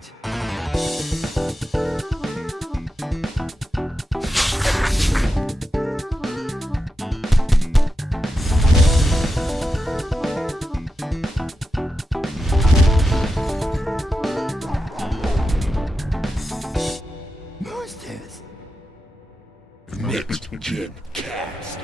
Cast. Monsters. Next Gen Cast.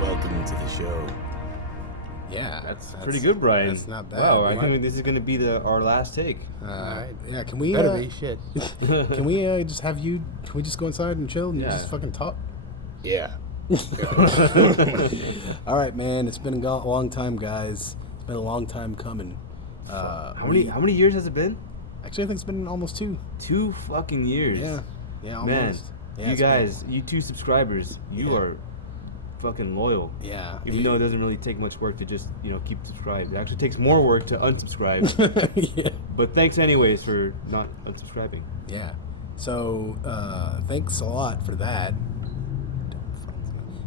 Welcome to the show. Yeah, That's pretty good, Brian. That's not bad. Wow, I What? think this is going to be our last take. Alright. Yeah, can we? Better be shit. Can we just have you? Can we just go inside and chill and Yeah. just fucking talk? Yeah. All right, man. It's been a long time, guys. It's been a long time coming. How many years has it been? Actually, I think it's been almost 2. 2 fucking years. Yeah, almost. Man, Yeah, you it's been- guys, you 2 subscribers, you Yeah. are fucking loyal. Yeah. Even though it doesn't really take much work to just, keep subscribed. It actually takes more work to unsubscribe. yeah. But thanks anyways for not unsubscribing. Yeah. So, thanks a lot for that.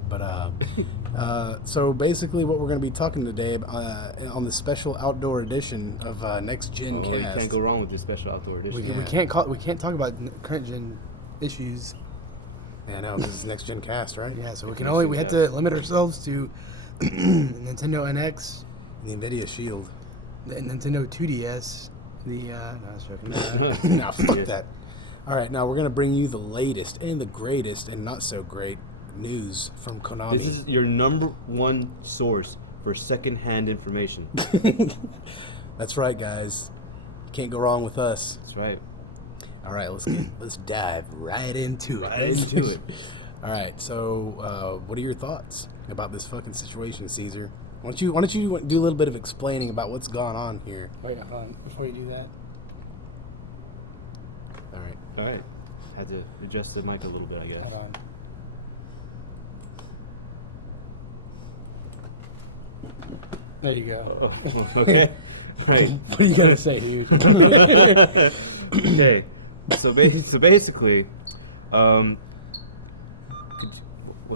But, so basically what we're going to be talking today on the special outdoor edition of Next Gen Oh, you Cast. can't go wrong with this special outdoor edition. We can't talk about current gen issues. Yeah, I know, this is Next Gen Cast, right? Yeah, so we have to limit ourselves to Nintendo NX, The NVIDIA Shield. the Nintendo 2DS, no, I was joking. No, fuck Yeah. that. All right, now we're going to bring you the latest and the greatest and not so great news from Konami. This is your number 1 source for secondhand information. That's right, guys. You can't go wrong with us. That's right. All right, let's dive right into it. Right into it. All right, so what are your thoughts about this fucking situation, Caesar? Why don't you do a little bit of explaining about what's gone on here? Wait, hold on. Before you do that, All right. All right. Had to adjust the mic a little bit, I guess. hold on. There you go. Oh, okay. Right. What are you gonna say, dude? Okay. So basically, what's Man,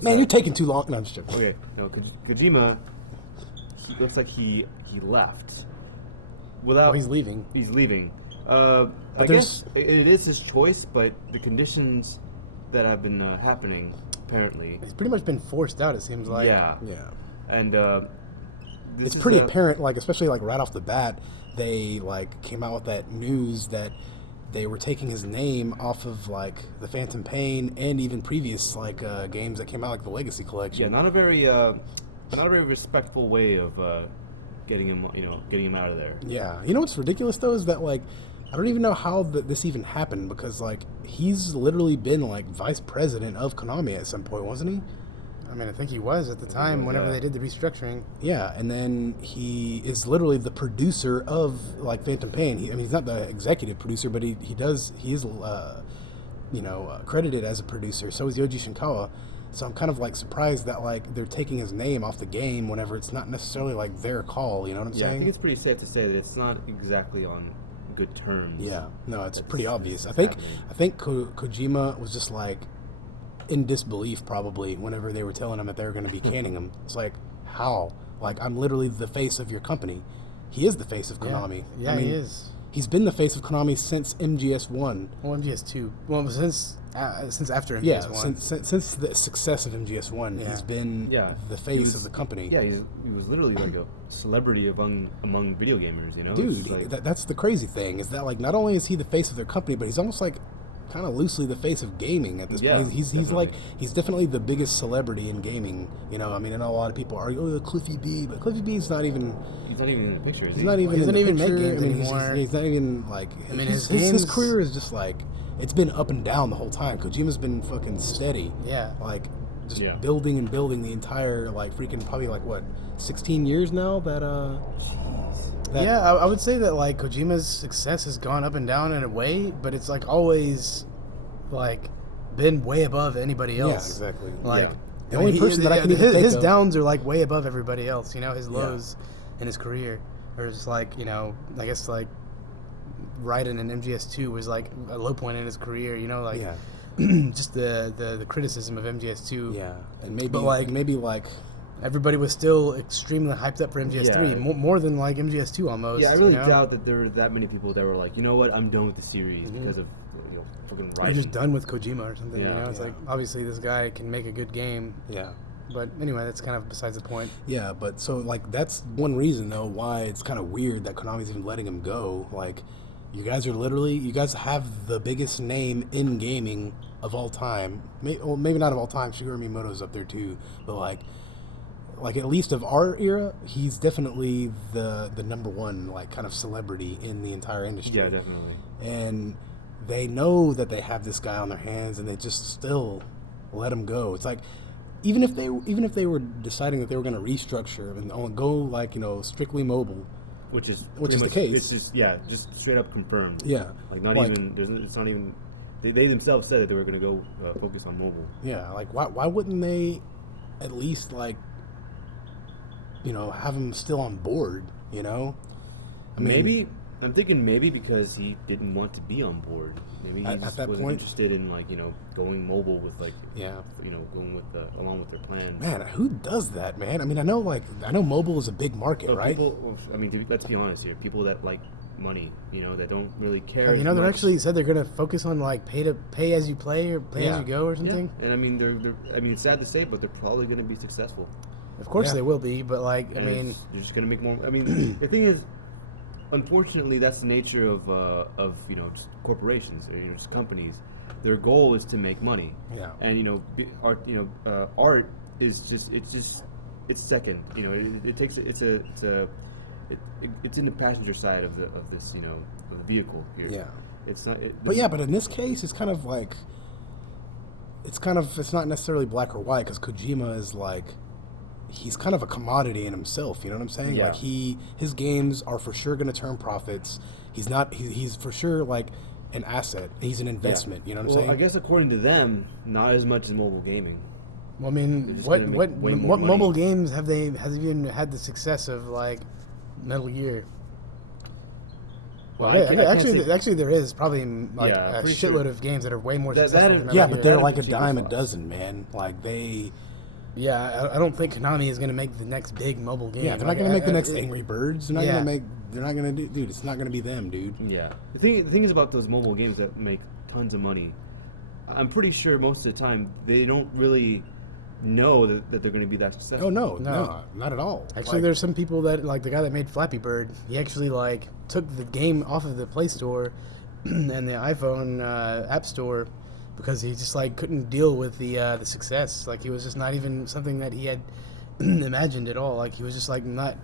that? you're taking too long. No, I'm just joking. Okay. No, Kojima. He looks like he left without. Oh, he's leaving. He's leaving. I there's- guess it is his choice, but the conditions that have been happening, apparently. He's pretty much been forced out. It seems like. Yeah. Yeah. And this It's is pretty apparent, like especially like right off the bat, they like came out with that news that they were taking his name off of like the Phantom Pain and even previous like games that came out, like the Legacy Collection. Yeah, not a very respectful way of getting him out of there. Yeah. You know what's ridiculous though is that like I don't even know how this even happened because like he's literally been like vice president of Konami at some point, wasn't he? I mean, I think he was at the time. Whenever Yeah. they did the restructuring. Yeah, and then he is literally the producer of like Phantom Pain. He's not the executive producer, but he is credited as a producer. So is Yoji Shinkawa. So I'm kind of like surprised that like they're taking his name off the game whenever it's not necessarily like their call. You know what I'm Yeah, I saying? think it's pretty safe to say that it's not exactly on good terms. Yeah, no, it's pretty That's obvious. I think happening. Kojima was just like in disbelief probably whenever they were telling him that they were going to be canning him. It's like, how? Like, I'm literally the face of your company. He is the face of Konami. Yeah, I mean, he is. He's been the face of Konami since MGS1. Well, MGS2. Well, since after MGS1. Yeah, since the success of MGS1, Yeah. he's been Yeah. the He face was- of the company. Yeah, he was literally like a celebrity among video gamers. You know, It's Dude, just like, that's the crazy thing is that like not only is he the face of their company, but he's almost like kind of loosely the face of gaming at this Yeah, point. He's definitely. like he's definitely the biggest celebrity in gaming. You know, I mean, I know a lot of people argue, oh, Cliffy B, but Cliffy B's not even. he's not even in the picture. Is He's he? not even. He in doesn't the even make picture. games I mean, anymore. He's not even like. I mean, his his career is just like it's been up and down the whole time. Kojima's been fucking steady. Yeah. Like just Yeah. building and building the entire like freaking probably like what 16 years now that that- Yeah, I would say that like Kojima's success has gone up and down in a way, but it's like always like been way above anybody Yeah, else. exactly. Like Yeah. The only person that I can even his think of- downs are like way above everybody else. You know, his lows in his career or it's like, you know, I guess like Raiden in MGS2 was like a low point in his career, you know, like Yeah. just the criticism of MGS2. Yeah, and maybe But, like, maybe like Everybody was still extremely hyped up for MGS3, Yeah. more than like MGS2 almost. Yeah, I really you know? doubt that there were that many people that were like, you know what, I'm done with the series Mm-hmm. because of freaking You're just Raiden. done with Kojima or something. You Yeah. know, it's Yeah. like obviously this guy can make a good game, yeah. but anyway, that's kind of besides the point. Yeah, but so like that's one reason though why it's kind of weird that Konami's even letting him go. Like, you guys have the biggest name in gaming of all time. Maybe not of all time. Shigeru Miyamoto's up there too, but like at least of our era, he's definitely the number one like kind of celebrity in the entire industry. Yeah, definitely. And they know that they have this guy on their hands, and they just still let him go. It's like even if they were deciding that they were going to restructure and go like strictly mobile, Which is Which pretty is the much- case. It's just just straight up confirmed. yeah, Like not like, even it's not even they themselves said that they were going to go focus on mobile. yeah, like why wouldn't they at least like have him still on board? I mean, Maybe I'm thinking maybe because he didn't want to be on board. Maybe he At just that wasn't point- interested in going mobile with yeah. going with along with their plan. Man, who does that, man? I mean, I know mobile is a big market, But right? People, I mean, let's be honest here. People that like money, they don't really care. You as know, they're much. actually said they're gonna focus on like pay as you play or pay as Yeah. you go or Yeah, something. and I mean, I mean, it's sad to say, but they're probably going to be successful. Of course Yeah. they will be, but like I And mean, they're just going to make more. I mean, the thing is, unfortunately, that's the nature of just corporations or just companies. Their goal is to make money. Yeah. And art is it's second. It takes it's in the passenger side of this of the vehicle here. Yeah. It's not. But in this case, it's kind of like it's not necessarily black or white, because Kojima is like, he's kind of a commodity in himself. You know what I'm saying? Yeah. Like his games are for sure going to turn profits. He's for sure like an asset. He's an investment. You know what I'm saying? I guess according to them, not as much as mobile gaming. well, I They're mean, just what gonna what make way more what money. mobile games has even had the success of like Metal Gear? Well, Yeah, I can't say- actually, there is probably like Yeah, a I'm pretty shitload sure. of games that are way more That- successful that than is- Metal yeah, Gear. but they're that'd like be a cheaper dime a for us. dozen, man. Like they. Yeah, I don't think Konami is going to make the next big mobile game. Yeah, they're not Like, gonna make the I- next I- Angry Birds. They're not Yeah. gonna make. They're not gonna do. Dude, it's not gonna be them, dude. Yeah. The thing is about those mobile games that make tons of money. I'm pretty sure most of the time they don't really know that they're going to be that successful. Oh no, No. no, not at all. Actually, Like, there's some people that like the guy that made Flappy Bird. He actually like took the game off of the Play Store and the iPhone App Store because he just like couldn't deal with the success. Like he was just not even something that he had imagined at all. Like he was just like not.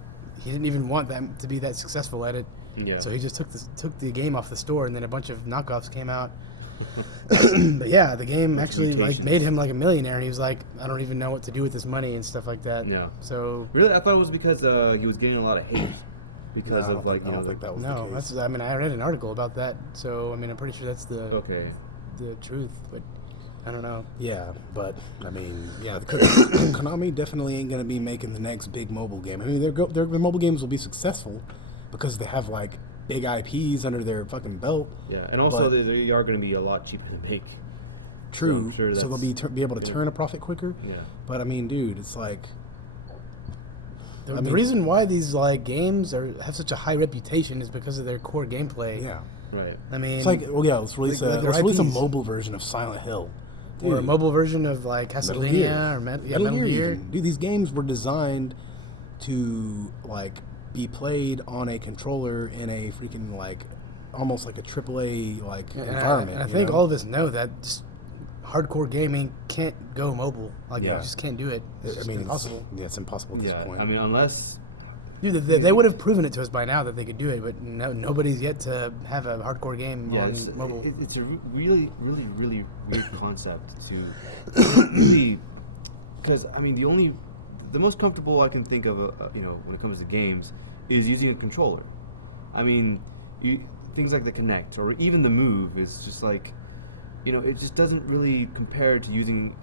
He didn't even want that to be that successful at it. Yeah. So he just took the game off the store, and then a bunch of knockoffs came out. But yeah, the game actually like mutations. made him like a millionaire, and he was like, I don't even know what to do with this money and stuff like that. Yeah. So Really, I thought it was because he was getting a lot of hate no, because I don't of like think, I don't think that was no, the case. that's I mean I read an article about that. So I mean I'm pretty sure that's the okay. truth, but I don't know. Yeah, but I mean, yeah, Konami definitely ain't gonna be making the next big mobile game. I mean, their mobile games will be successful because they have like big IPs under their fucking belt. Yeah, and also But- they are going to be a lot cheaper to make. True, I'm sure so they'll that's- be able to turn a profit quicker. Yeah. But I mean, dude, it's like The, I the mean- reason why these like games have such a high reputation is because of their core gameplay. yeah, Right. I mean, it's like let's release like their let's release a IPs. mobile version of Silent Hill. or a Dude, mobile version of like Metal Castlevania Gear. or Metal Gear. even. Dude, these games were designed to like be played on a controller in a freaking like almost like a AAA like And environment. I you think know? all of us know that just hardcore gaming can't go mobile. Like Yeah. you just can't do it. It's just impossible. It's impossible at this Yeah. point. I mean, unless Dude, they would have proven it to us by now that they could do it, but nobody's yet to have a hardcore game on mobile. it's a really weird concept to really because I mean the most comfortable I can think of when it comes to games is using a controller. I mean, things like the Kinect or even the Move is just like it just doesn't really compare to using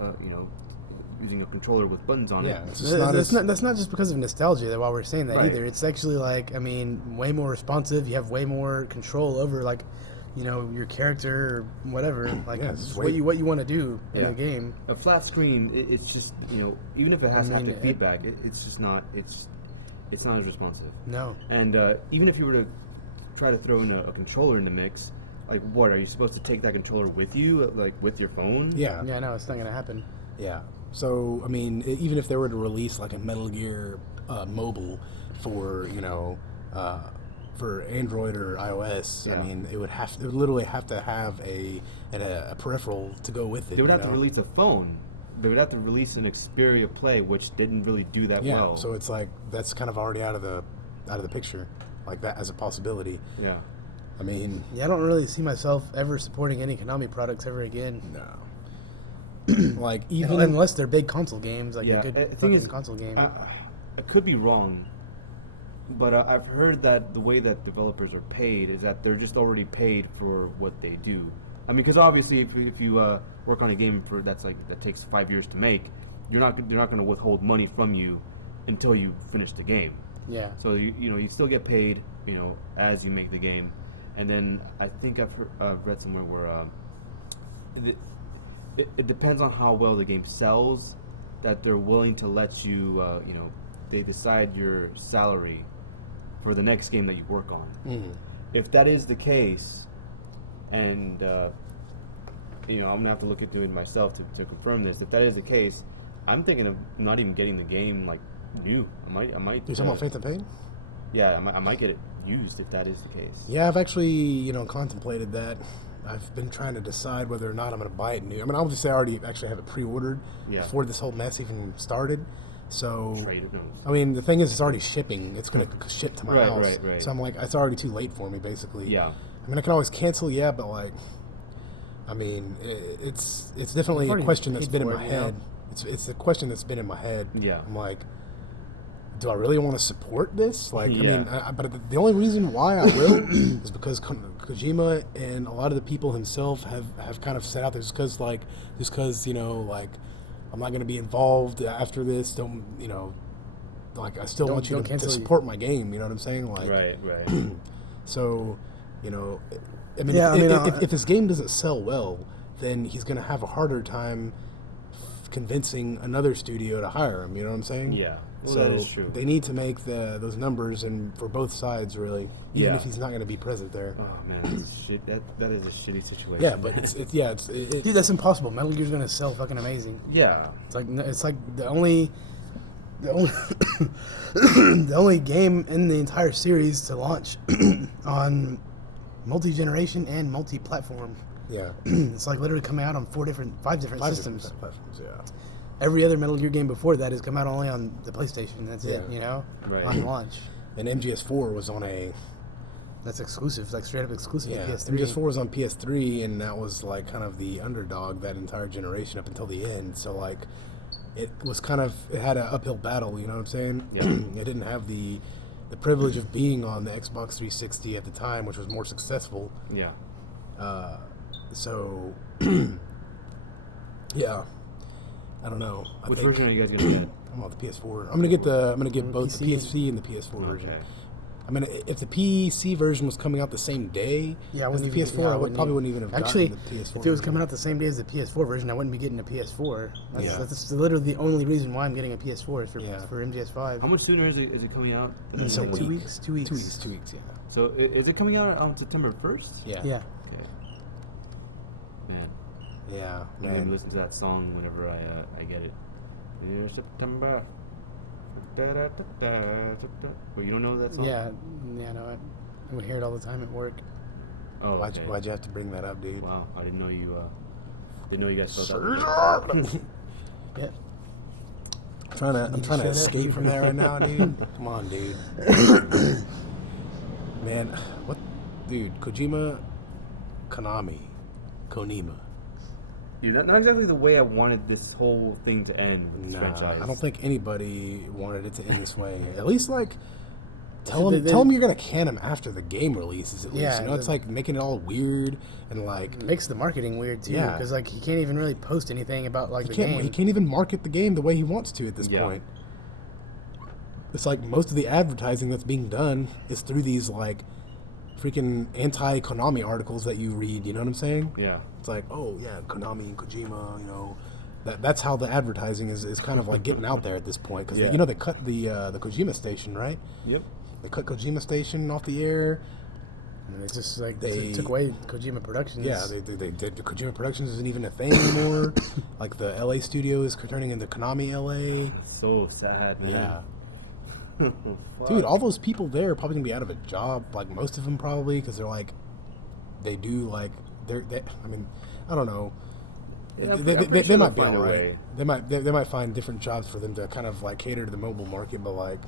using a controller with buttons on Yeah, it. it's just not as, That's not just because of nostalgia that while we're saying that Right. either. It's actually like, I mean, way more responsive. You have way more control over like, you know, your character or whatever. Like Yeah, it's just way- what you want to do in Yeah. the game. A flat screen, it's just, you know, even if it has I mean, haptic feedback, it's just not, it's not as responsive. No. And even if you were to try to throw in a controller in the mix, like, what, are you supposed to take that controller with you, like, with your phone? yeah, Yeah, no, it's not gonna happen. yeah. So I mean, even if they were to release like a Metal Gear mobile for for Android or iOS, Yeah. I mean, it would literally have to have a peripheral to go with it. They would you have to know? release a phone. They would have to release an Xperia Play, which didn't really do that Yeah, well. so it's like that's kind of already out of the picture, like that as a possibility. yeah. I mean, Yeah, I don't really see myself ever supporting any Konami products ever again. no. Like even Unless they're big console games, like Yeah, a good the thing fucking is, console game. I could be wrong, but I've heard that the way that developers are paid is that they're just already paid for what they do. I mean, because obviously, if you work on a game that takes 5 years to make, they're not going to withhold money from you until you finish the game. yeah. So you still get paid, as you make the game, and then I think I've read somewhere where it depends on how well the game sells, that they're willing to let you, they decide your salary for the next game that you work on. Mhm. If that is the case, and I'm gonna have to look into it myself to confirm this. If that is the case, I'm thinking of not even getting the game like new. I might. You're talking about Phantom Pain? Yeah, I might get it used if that is the case. Yeah, I've actually, contemplated that. I've been trying to decide whether or not I'm going to buy it new. I mean, I'll just say I already actually have it pre-ordered Yeah. before this whole mess even started. So, Trade it. I mean, the thing is, it's already shipping. It's going to ship to my Right, house. right. So I'm like, it's already too late for me, basically. Yeah. I mean, I can always cancel, yeah, but like, I mean, it's definitely You've a already question that's paid been in for my it, you know? head. It's a question that's been in my head. Yeah. I'm like, do I really want to support this? Like, I Yeah. mean, but the only reason why I will is because Kojima and a lot of the people himself have kind of set out there just because I'm not going to be involved after this. Don't, like, I still want you don't to cancel you. support my game. You know what I'm saying? Like, Right. so, I mean, Yeah, if this game doesn't sell well, then he's going to have a harder time convincing another studio to hire him. You know what I'm saying? Yeah. Well, So that is true. they need to make those numbers, and for both sides, really. Even Yeah. if he's not going to be present there. Oh man, that's shit. That is a shitty situation. Yeah, but it's Dude, that's impossible. Metal Gear's gonna sell fucking amazing. yeah. It's like the only the only game in the entire series to launch on multi-generation and multi-platform. yeah. It's like literally coming out on five different Five systems. different platforms. Yeah. Every other Metal Gear game before that has come out only on the PlayStation. That's it, Yeah. Right. on launch. And MGS4 was on That's exclusive, like straight up exclusive yeah. to PS3. MGS4 was on PS3, and that was like kind of the underdog that entire generation up until the end. So like, it had an uphill battle. You know what I'm saying? Yeah. It didn't have the privilege of being on the Xbox 360 at the time, which was more successful. Yeah. So, yeah, I don't know. Which version are you guys gonna get? I'm on the PS4. I'm gonna get both the PC and the PS4 version. Okay. I mean, if the PC version was coming out the same day Yeah, I as the wouldn't even- PS4, yeah, I I wouldn't probably even- wouldn't even have Actually, gotten the PS4. if it was version. coming out the same day as the PS4 version, I wouldn't be getting a PS4. Yeah. That's literally the only reason why I'm getting a PS4 is for Yeah. MGS5. How much sooner is it coming out? It's a Than- week. 2 weeks? 2 weeks. 2 weeks, yeah. So is it coming out on September 1st? Yeah. Yeah. Okay. Man, Yeah, I'm gonna man. listen to that song whenever I get it. Dear September. Oh, you don't know that song? Yeah, no, I would hear it all the time at work. Oh, Why'd okay. you have to bring that up, dude? Wow, I didn't know you guys felt that. Yeah. I'm trying to shut up. escape from that right now, dude. Come on, dude. Man, what, dude? Kojima, Konami. Not exactly the way I wanted this whole thing to end with this Nah, franchise. I don't think anybody wanted it to end this way. At least, like, tell him you're gonna can him after the game releases at least. Yeah, You know, it's like making it all weird and like It makes the marketing weird too, Yeah. because like he can't even really post anything about like the game. he can't even market the game the way he wants to at this Yeah. point. It's like most of the advertising that's being done is through these like freaking anti-Konami articles that you read. You know what I'm saying? Yeah. It's like, oh yeah, Konami and Kojima. You know, that's how the advertising is kind of like getting out there at this point. Because Yeah. you know they cut the Kojima station, right? Yep. They cut Kojima station off the air. And it's just like They- took away Kojima Productions. Yeah, they did. Kojima Productions isn't even a thing anymore. Like the LA studio is turning into Konami LA. It's so sad, man. Yeah. Fuck. Dude, all those people there are probably gonna be out of a job. Like most of them probably, because they're like, they do like they. I mean, I don't know. Yeah, I'm they pretty sure might be they'll find a alright. way. They might find different jobs for them to kind of like cater to the mobile market, but like,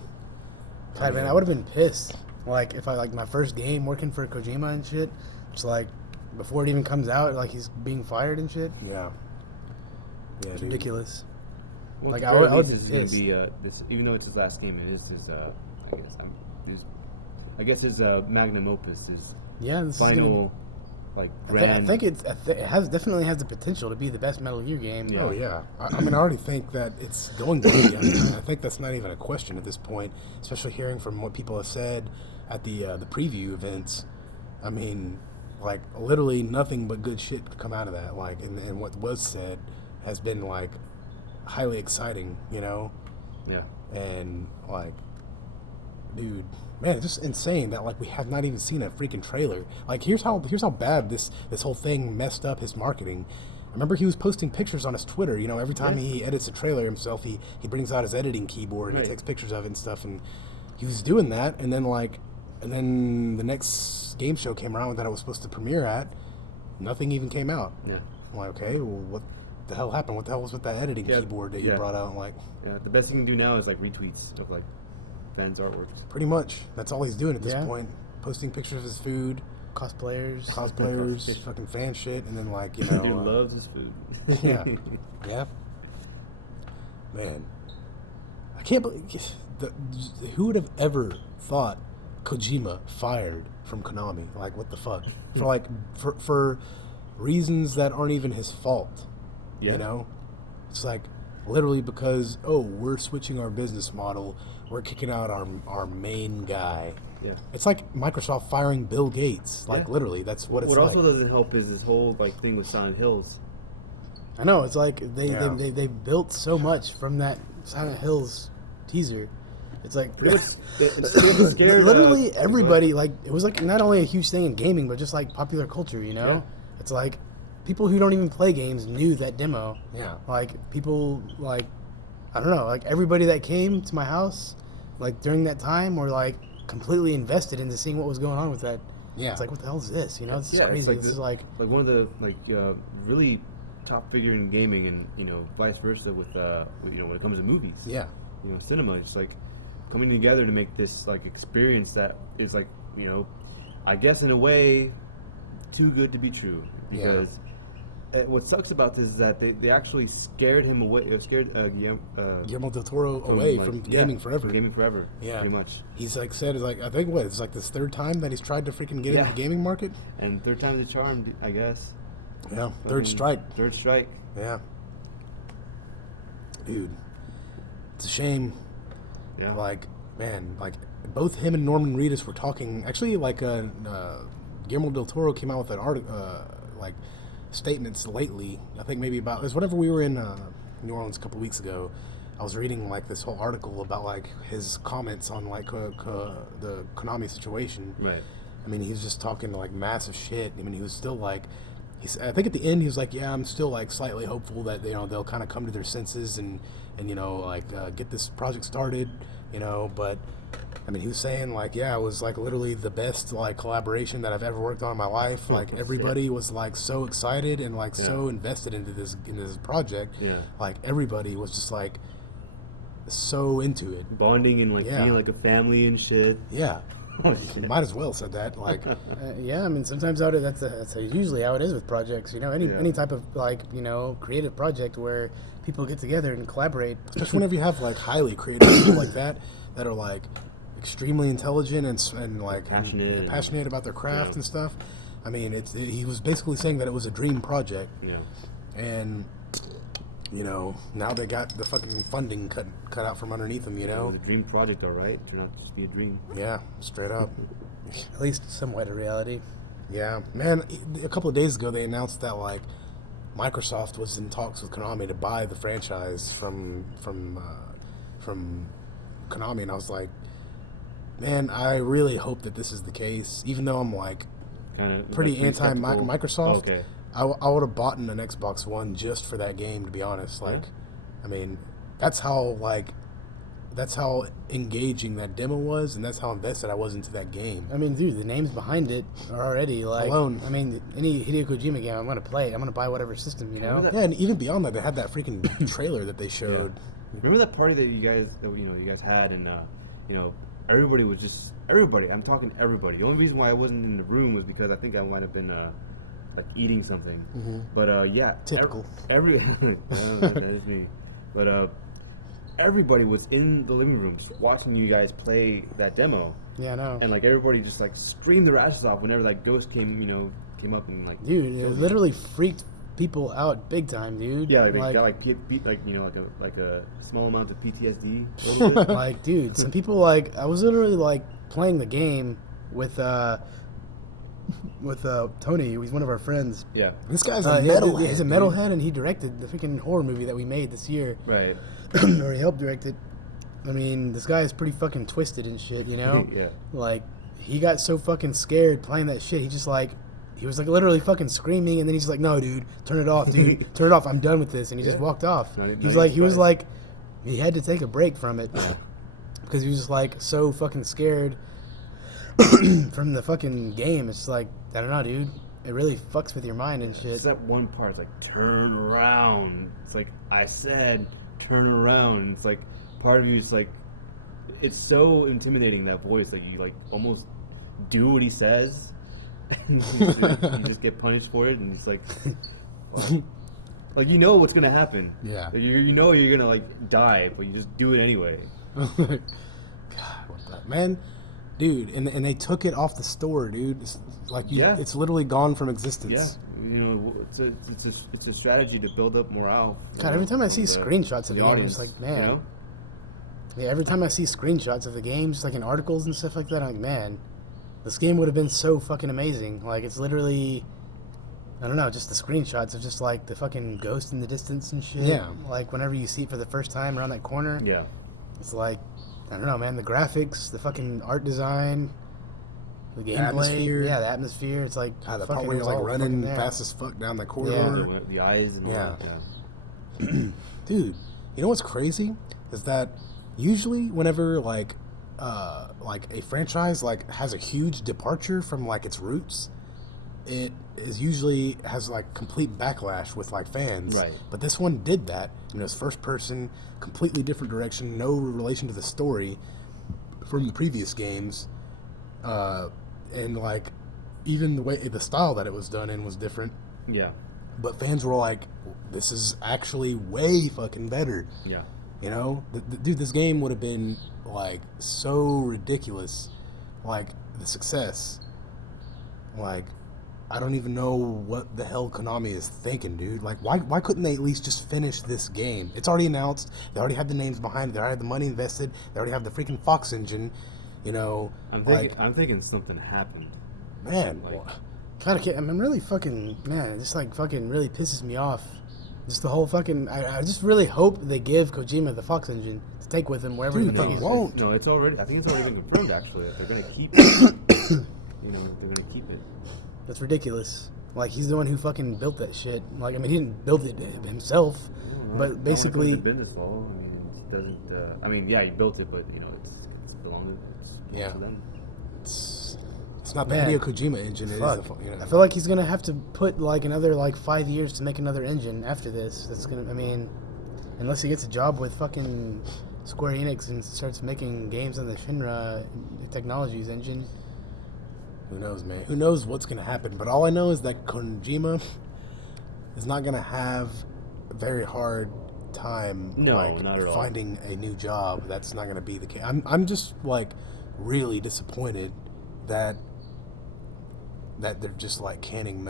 God, man, I would have been pissed. Like if I like my first game working for Kojima and shit, just like before it even comes out, like he's being fired and shit. yeah, yeah, It's dude. ridiculous. Well, Like, at I the would- very I would least, be it's pissed. gonna be this, even though it's his last game, it is his I guess his magnum opus, his Yeah, this is gonna final like I grand. think it definitely has the potential to be the best Metal Gear game. Yeah. Oh yeah, I mean, I already think that it's going to be. I mean, I think that's not even a question at this point, especially hearing from what people have said at the preview events. I mean, like literally nothing but good shit could come out of that. Like, and what was said has been like highly exciting, you know, Yeah. and like, dude, man, it's just insane that like we have not even seen a freaking trailer. Like, here's how bad this whole thing messed up his marketing. I remember he was posting pictures on his Twitter. You know, every time he edits a trailer himself, he brings out his editing keyboard and Right. he takes pictures of it and stuff. And he was doing that, and then the next game show came around that I was supposed to premiere at. Nothing even came out. Yeah. I'm like, okay, well, what the hell happened? What the hell was with that editing Yeah, keyboard that you yeah. brought out? Like, Yeah. The best thing you can do now is like retweets of like fans' artworks. pretty much, that's all he's doing at this Yeah. point. Posting pictures of his food, Cosplayers. cosplayers, fucking fan shit, and then like, you Dude know, loves his food. yeah, yeah. Man, I can't believe who would have ever thought Kojima fired from Konami? Like, what the fuck? For like for reasons that aren't even his fault. Yeah. You know, it's like literally because we're switching our business model, we're kicking out our main guy. Yeah. It's like Microsoft firing Bill Gates. Like Yeah. literally, that's what it's What like. also doesn't help is this whole like thing with Silent Hills. I know, it's like Yeah. they built so much from that Silent Hills teaser. It's like It's scared. literally everybody, like it was like not only a huge thing in gaming, but just like popular culture. You know, Yeah. it's like people who don't even play games knew that demo. Yeah. Like people like I don't know, like everybody that came to my house, like during that time, were like completely invested into seeing what was going on with that. Yeah. It's like, what the hell is this? You know, it's just Yeah, it's crazy. like This the- is like one of the really top figure in gaming, and vice versa with when it comes to movies. Yeah. Cinema. It's like coming together to make this like experience that is like I guess in a way too good to be true, Yeah. because what sucks about this is that they actually scared him away, scared Guillermo del Toro away from gaming forever. From gaming forever. Yeah. Pretty much. He's like said, it's like I think it's like this third time that he's tried to freaking get into Yeah. the gaming market. And third time's the charm, I guess. Yeah, third strike. Third strike. Yeah, dude, it's a shame. Yeah. Like, man, like both him and Norman Reedus were talking. Actually, like Guillermo del Toro came out with an like statements lately. I think maybe about it was whenever we were in New Orleans a couple weeks ago. I was reading like this whole article about like his comments on like the Konami situation. Right. I mean, he was just talking like massive shit. I mean, he was still like, I think at the end he was like, yeah, I'm still like slightly hopeful that they'll kind of come to their senses and get this project started, But I mean, he was saying like, yeah, it was like literally the best like collaboration that I've ever worked on in my life. Like everybody was like so excited and like so invested into this project. Yeah. Like everybody was just like so into it. Bonding and like Yeah. being like a family and shit. Yeah. Oh, shit. Might as well said that. Like, yeah, I mean, sometimes that's usually how it is with projects. Any Yeah. any type of like creative project where people get together and collaborate. especially whenever you have like highly creative people like that are like extremely intelligent and like Passionate passionate about their craft yeah. and stuff. I mean, he was basically saying that it was a dream project. Yeah. And now they got the fucking funding cut out from underneath them. It was a dream project, all right. Turned out to just be a dream. Yeah, straight up. At least somewhat a reality. Yeah, man. A couple of days ago, they announced that like Microsoft was in talks with Konami to buy the franchise from Konami, and I was like, man, I really hope that this is the case. Even though I'm like Kind of pretty anti skeptical. Microsoft, Okay. I would have bought an Xbox One just for that game. To be honest, like, I mean, that's how engaging that demo was, and that's how invested I was into that game. I mean, dude, the names behind it are already like. Alone. I mean, any Hideo Kojima game, I'm gonna play it. I'm gonna buy whatever system, you know. that- Yeah, and even beyond that, they had that freaking trailer that they showed. Remember that party that you guys had, and everybody was just everybody. I'm talking everybody. The only reason why I wasn't in the room was because I think I might have been like eating something. Mm-hmm. But yeah, Typical. Every that is me. But everybody was in the living room just watching you guys play that demo, Yeah, I know. and like everybody just like screamed their asses off whenever that ghost came up and like. Dude, it literally freaked people out big time, dude. Yeah, like they got like a small amount of PTSD. A little bit. like, dude, some people like I was literally like playing the game with Tony. He's one of our friends. Yeah. This guy's a Yeah, metalhead. he's a dude. metalhead, and he directed the freaking horror movie that we made this year, Right. or he helped direct it. I mean, this guy is pretty fucking twisted and shit, you know. Yeah. Like, he got so fucking scared playing that shit. He was like literally fucking screaming, and then he's just like, "No, dude, turn it off, dude, turn it off. I'm done with this." And he just walked off. Not He was even like, he had to take a break from it because he was just like so fucking scared from the fucking game. It's like, I don't know, dude. It really fucks with your mind and shit. Except one part, it's like turn around. It's like I said, turn around. And it's like part of you is like, it's so intimidating, that voice, that you like almost do what he says, and you just get punished for it, and it's like you know what's gonna happen. Yeah. Like, you know you're gonna like die, but you just do it anyway. God, what the man, dude, and they took it off the store, dude. It's like Yeah. it's literally gone from Yeah, existence. it's a strategy to build up morale. God, every time I see of the- screenshots of the the game, I'm audience, just like, man. You know? Yeah, every time I see screenshots of the games, like in articles and stuff like that, I'm like, man, this game would have been so fucking amazing. Like, it's literally, I don't know, just the screenshots of just like the fucking ghost in the distance and shit. Yeah. Like, whenever you see it for the first time around that corner, Yeah. it's like, I don't know, man, the graphics, the fucking art design, the gameplay. atmosphere. Yeah, the atmosphere. It's like, The part fucking, where it you're was like all running fucking there. fast as fuck down the corridor. The eyes and all Yeah. that. Yeah. Dude, you know what's crazy is that usually whenever like a franchise like has a huge departure from like its roots, it is usually has like complete backlash with like fans. Right. But this one did that. You know, it's first person, completely different direction, no relation to the story from the previous games, and like even the style that it was done in was different. Yeah. But fans were like, this is actually way fucking better. Yeah. You know? Dude, this game would have been, like, so ridiculous. Like, the success. Like, I don't even know what the hell Konami is thinking, dude. Like, why couldn't they at least just finish this game? It's already announced. They already have the names behind it. They already have the money invested. They already have the freaking Fox engine. You know? I'm thinking something happened. Man. Like- God, I'm really fucking, man, it just like fucking really pisses me off. Just the whole fucking, I just really hope they give Kojima the Fox engine to take with him wherever Dude, the fuck they he's. won't. No, it's already. I think it's already been confirmed. Actually, that they're gonna keep it. They're gonna keep it. That's ridiculous. Like, he's the one who fucking built that shit. Like, I mean, he didn't build it himself, but basically, it's been this fall. I mean, it doesn't. I mean, yeah, he built it, but it's belongs to them. It's not the Man. Hideo Kojima engine. It is fuck. the, I feel like he's gonna have to put like another like 5 years to make another engine after this. That's gonna, I mean, unless he gets a job with fucking Square Enix and starts making games on the Shinra Technologies engine. Who knows, man? Who knows what's going to happen? But all I know is that Kojima is not going to have a very hard time No, not at all. finding a new job. That's not going to be the case. I'm just like really disappointed that they're just like canning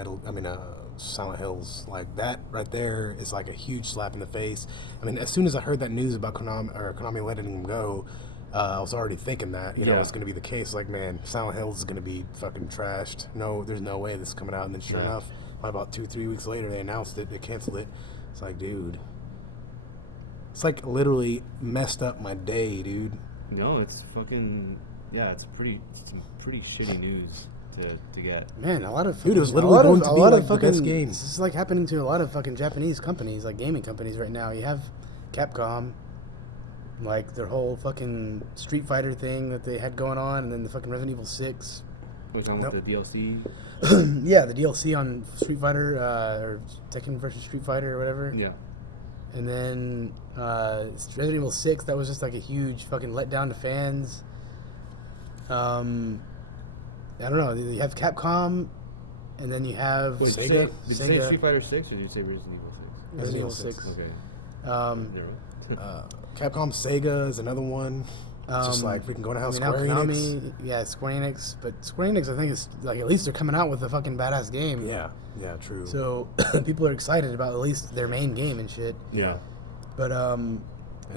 Silent Hills. Like that right there is like a huge slap in the face. I mean, as soon as I heard that news about Konami letting them go, I was already thinking that it was going to be the case. Like, man, Silent Hills is going to be fucking trashed. No, there's no way this is coming out. And then sure enough, about 2-3 weeks later, they announced it. They canceled it. It's like, dude, it's like literally messed up my day, dude. No, it's fucking it's some pretty shitty news to get. Man, a lot of dude, it was literally going to be like the best game. This is like happening to a lot of fucking Japanese companies, like gaming companies right now. You have Capcom, like their whole fucking Street Fighter thing that they had going on, and then the fucking Resident Evil 6. Which on with the DLC? Yeah, the DLC on Street Fighter, or Tekken versus Street Fighter or whatever. Yeah. And then Resident Evil 6, that was just like a huge fucking letdown to fans. I don't know. You have Capcom, and then you have Wait, Sega. Did you say Street Fighter 6 or did you say Resident Evil 6? Resident Evil 6. Okay. Capcom, Sega is another one. It's just like freaking going to house Square Enix. Yeah, Square Enix. But Square Enix, I think, is like at least they're coming out with a fucking badass game. Yeah, true. So people are excited about at least their main game and shit. Yeah. But and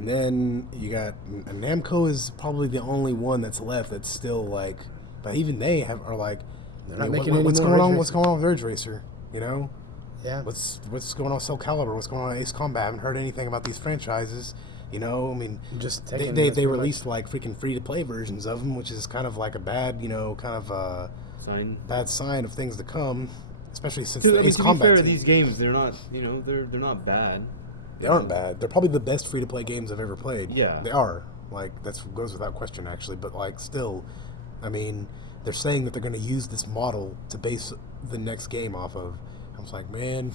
then you got Namco is probably the only one that's left that's still like, but even they are like, they're not making what's any going more on? What's going on with Ridge Racer? You know? Yeah. What's going on with Soul Calibur? What's going on with Ace Combat? I haven't heard anything about these franchises. You know, I mean, just they released like freaking free to play versions of them, which is kind of like a bad, bad sign of things to come, especially since the Ace Combat. To be fair, team. these games they're not, they're not bad. They aren't bad. They're probably the best free to play games I've ever played. Yeah, they are. Like that goes without question, actually. But like, still, I mean, they're saying that they're going to use this model to base the next game off of. I was like, man,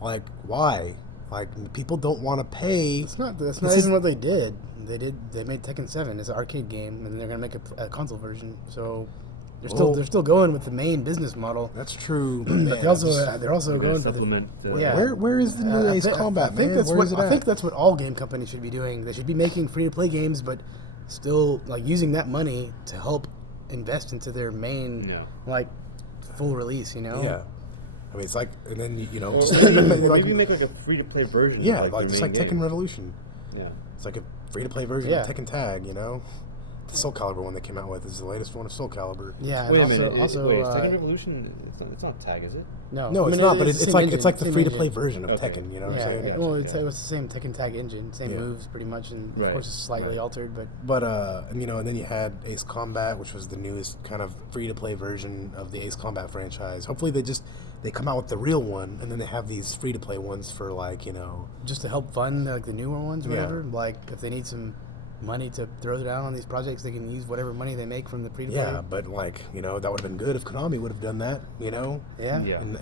like why? Like people don't want to pay. That's not even what they did. They made Tekken 7 as an arcade game, and they're gonna make a console version. So they're still going with the main business model. That's true, but they're also going for supplement. Where is the new Ace Combat? I think that's what all game companies should be doing. They should be making free to play games, but still like using that money to help invest into their main like full release. You know? Yeah. I mean, it's like, and then maybe make like a free-to-play version. Yeah, of, like just like Tekken Revolution. Yeah, it's like a free-to-play version of Tekken Tag. You know, the Soul Calibur one they came out with is the latest one of Soul Calibur. Yeah. Wait a minute. Wait, Tekken Revolution? It's not Tag, is it? No, it's not. But it's like the free-to-play version of Tekken. You know what I'm saying? Well, it was the same Tekken Tag engine, same moves pretty much, and of course it's slightly altered. But and then you had Ace Combat, which was the newest kind of free-to-play version of the Ace Combat franchise. Hopefully they come out with the real one, and then they have these free-to-play ones for just to help fund like the newer ones or whatever. Like if they need some money to throw down on these projects, they can use whatever money they make from the free-to-play. Yeah, but that would have been good if Konami would have done that. Yeah. And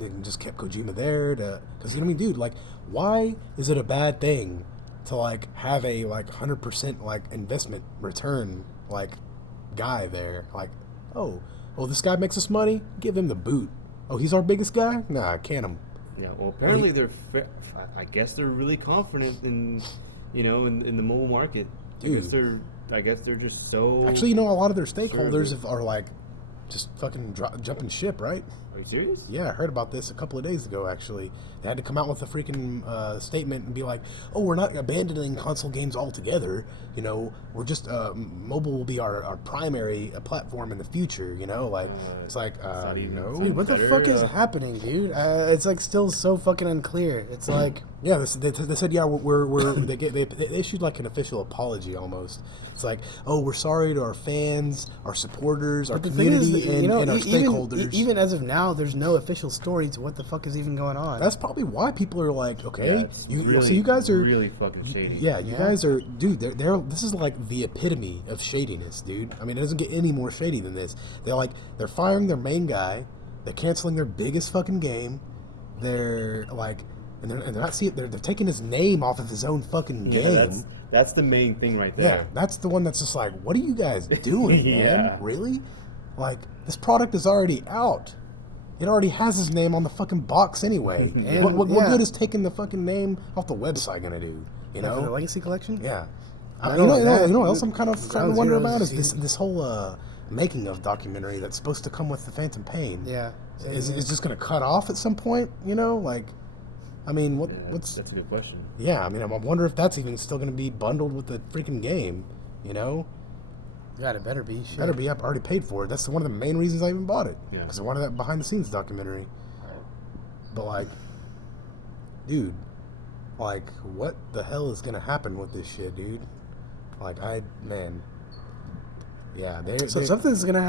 they just kept Kojima there because dude, like, why is it a bad thing to like have a 100% like investment return guy there? Like, oh, this guy makes us money, give him the boot. Oh, he's our biggest guy? Nah, can him. Yeah, well, apparently I guess they're really confident in the mobile market. Dude. I guess they're just so... Actually, a lot of their stakeholders are like just fucking jumping ship, right? Are you serious? Yeah, I heard about this a couple of days ago, actually. They had to come out with a freaking statement and be like, oh, we're not abandoning console games altogether. We're just, mobile will be our primary platform in the future, it's like, no. Dude, what the fuck is happening, dude? It's like still so fucking unclear. It's like... Yeah, they said, yeah, they issued like an official apology almost. It's like, oh, we're sorry to our fans, our supporters, our community, and our stakeholders. Even as of now, there's no official story to what the fuck is even going on. That's probably why people are like, okay, so you guys are really fucking shady. Yeah, you guys are, dude. This is like the epitome of shadiness, dude. I mean, it doesn't get any more shady than this. They're firing their main guy, they're canceling their biggest fucking game, they're like. And they're taking his name off of his own fucking game. That's the main thing right there. Yeah, that's the one that's just like, what are you guys doing, man? Really? Like, this product is already out. It already has his name on the fucking box anyway. What good is taking the fucking name off the website gonna do? For the Legacy Collection? Yeah. I You don't know, know that. you know what else I'm kind of starting to Ground wonder Zeroes about is is- this whole making of documentary that's supposed to come with the Phantom Pain. Yeah. Is just going to cut off at some point? You know, like, I mean, Yeah, what's that's a good question. yeah? I mean, I wonder if that's even still going to be bundled with the freaking game. You know, God, it better be. Shit. better be. I've already paid for it. That's one of the main reasons I even bought it. Yeah. Because I wanted that behind the scenes documentary. But like, dude, like, what the hell is gonna happen with this shit, dude? Like, man, yeah, So somebody's gonna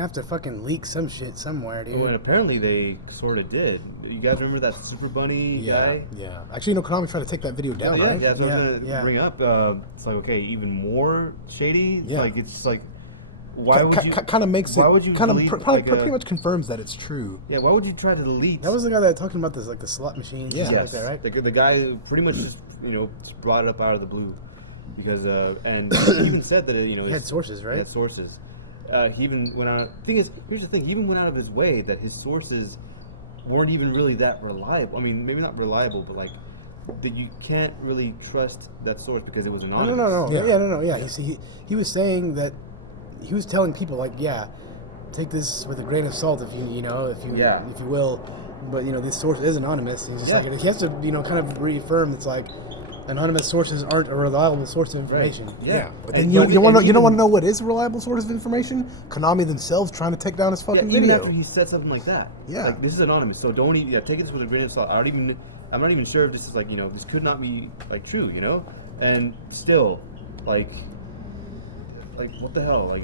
have to fucking leak some shit somewhere, dude. Oh, and apparently they sort of did. You guys remember that Super Bunny guy? yeah. Actually, you know, Konami tried to take that video down, yeah, right? yeah, that's what I was Yeah, gonna yeah. bring up. It's like, okay, even more shady. Yeah. Like, it's just like, why would you? Kind of makes why it would you kind of delete, probably like, pretty much confirms that it's true. Yeah, why would you try to delete? That was the guy that talking about this, like the slot machines Yeah. and stuff yes, like that, right? the guy who pretty much just just brought it up out of the blue, because and he even said that He had sources, He right? had sources. He even went out. Here's the thing. He even went out of his way that his sources weren't even really that reliable. I mean, maybe not reliable, but like that you can't really trust that source because it was anonymous. No. Yeah. Yeah. Yeah. He was saying that he was telling people like, yeah, take this with a grain of salt if you will, but this source is anonymous. He's just Yeah. like he has to kind of reaffirm it's like anonymous sources aren't a reliable source of Right. information. Yeah. But And then you even- want and to even- know what is a reliable source of information? Konami themselves trying to take down his Yeah, fucking even video. after he said something like that. Yeah. Like, this is anonymous, so don't even take this with a grain of salt. I'm not even sure if this is like this could not be like true, and still, like what the hell,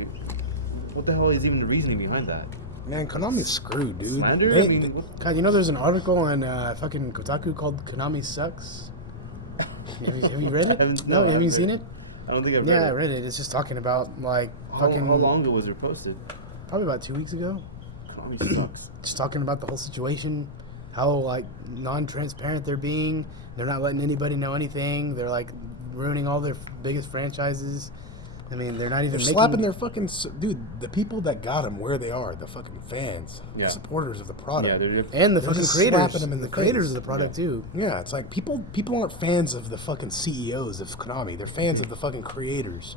what the hell is even the reasoning behind that? Man, Konami's screwed, dude. Slander? They- I mean, what? God, there's an article on fucking Kotaku called "Konami Sucks." Have you read it? No, I have you haven't seen read it? I don't think I've Yeah, I read it. read it. It's just talking about like How fucking long ago was it posted? probably about 2 weeks ago. Konami sucks. Just talking about the whole situation, how like non-transparent they're being. They're not letting anybody know anything. They're like ruining all their biggest franchises. I mean, they're not even They're making slapping their fucking dude. The people that got them where they are, the fucking fans, Yeah. the supporters of the product. Yeah, they're and the They're fucking just creators, slapping them in the creators face. of the product too. Yeah, it's like people aren't fans of the fucking CEOs of Konami. They're fans of the fucking creators.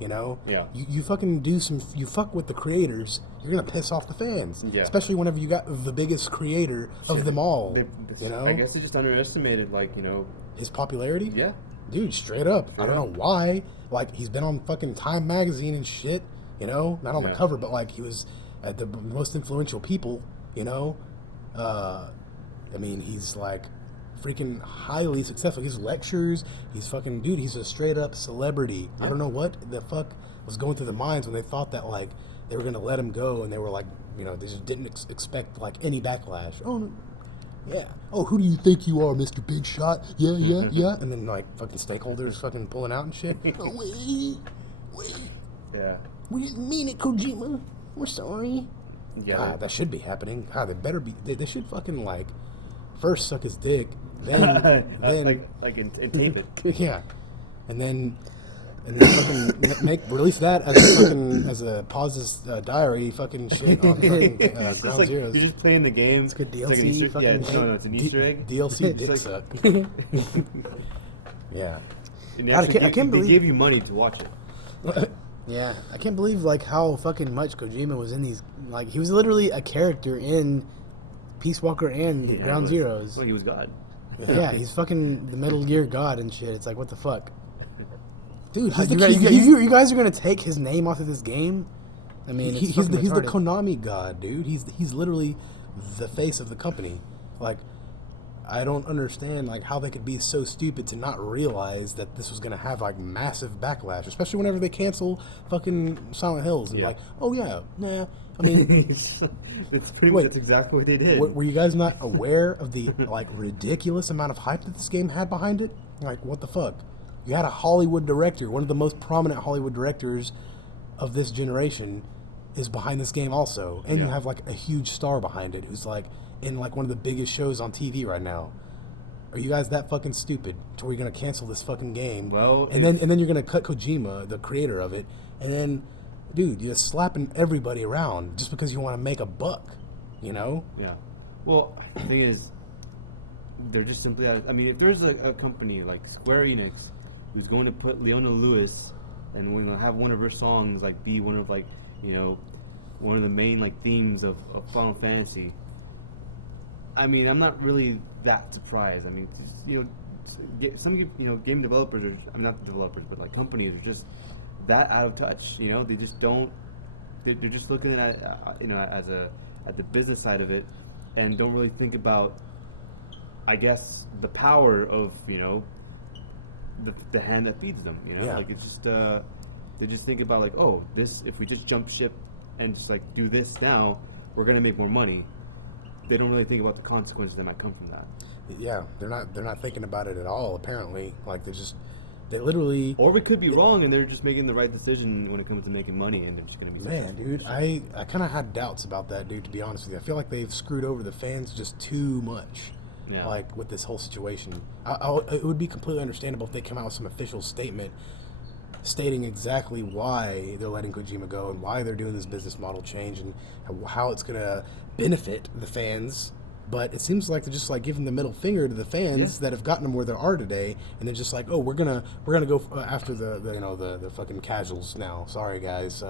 Yeah. You fucking you fuck with the creators, you're gonna piss off the fans. Yeah. Especially whenever you got the biggest creator of them all. I guess they just underestimated, His popularity. yeah. Dude, straight up. I Straight don't up. know why. Like, he's been on fucking Time magazine and shit, not on the Yeah. cover, but like he was at the most influential people, I mean, he's like freaking highly successful. His lectures, he's fucking, dude, he's a straight up celebrity. I don't know what the fuck was going through the minds when they thought that like they were gonna let him go, and they were like, they just didn't expect like any backlash. Oh, no. Yeah. Oh, who do you think you are, Mr. Big Shot? Yeah, yeah, yeah. And then like fucking stakeholders fucking pulling out and shit. Oh, wait. Yeah. We didn't mean it, Kojima. We're sorry. Yeah. God, that should be happening. God, they better be. They should fucking like first suck his dick, then and tape it. yeah, and then fucking release that as a pauses diary fucking shit on fucking It's just Ground like Zeroes. you're just playing the game. It's good like an DLC Easter, fucking yeah, thing. no, it's an Easter egg. DLC It's dick like- suck. Yeah. And God, I actually, can't they believe- gave you money to watch it. Yeah, I can't believe like how fucking much Kojima was in these. Like he was literally a character in Peace Walker and Yeah, Ground he was- Zeroes. Well, he was God. Yeah, he's fucking the Metal Gear god and shit. It's like what the fuck. Dude, You he's you guys are gonna take his name off of this game? I mean, it's he's fucking the retarded. Konami god, dude. He's literally the face of the company. Like, I don't understand like how they could be so stupid to not realize that this was gonna have like massive backlash, especially whenever they cancel fucking Silent Hills and Yeah. like, oh yeah, nah. I mean, It's pretty Wait. much that's exactly what they did. were you guys not aware of the like ridiculous amount of hype that this game had behind it? Like, what the fuck? You had a Hollywood director, one of the most prominent Hollywood directors of this generation, is behind this game also, and you Yeah. have like a huge star behind it who's like in like one of the biggest shows on TV right now. Are you guys that fucking stupid to where you're gonna cancel this fucking game? Well, and then you're gonna cut Kojima, the creator of it, and then, dude, you're slapping everybody around just because you want to make a buck, Yeah. Well, the thing is, they're just simply. I mean, if there's a company like Square Enix who's going to put Leona Lewis and have one of her songs like be one of like one of the main like themes of Final Fantasy. I mean, I'm not really that surprised. I mean, some game developers are, I mean, not the developers, but like companies are just that out of touch. They just don't. They're just looking at at the business side of it, and don't really think about, I guess, the power of the hand that feeds them. Yeah. Like it's just they just think about like, oh, this, if we just jump ship and just like do this now, we're gonna make more money. They don't really think about the consequences that might come from that. Yeah, they're not thinking about it at all. Apparently, like they literally. Or we could be wrong, and they're just making the right decision when it comes to making money, and they're just gonna be. Man, dude, I kind of had doubts about that, dude. To be honest with you, I feel like they've screwed over the fans just too much. Yeah. Like with this whole situation, it would be completely understandable if they come out with some official statement stating exactly why they're letting Kojima go and why they're doing this business model change and how it's gonna benefit the fans. But it seems like they're just like giving the middle finger to the fans that have gotten them where they are today, and they're just like, oh, we're gonna go after the fucking casuals now. Sorry guys,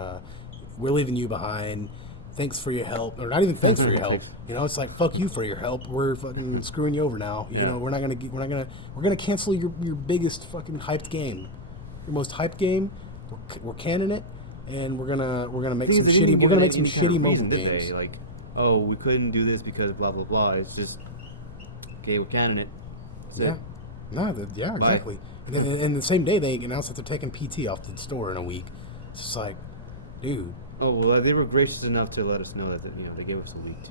we're leaving you behind. Thanks for your help, or not even thanks for your help. It's like fuck you for your help. We're fucking screwing you over now. We're gonna cancel your biggest fucking hyped game, your most hyped game. We're canning it, and we're gonna make some shitty mobile games. Like, oh, we couldn't do this because blah blah blah. It's just okay, we're canning it. Yeah. Exactly. And the same day they announced that they're taking PT off the store in a week. It's just like, dude. Oh well, they were gracious enough to let us know that they gave us a week to.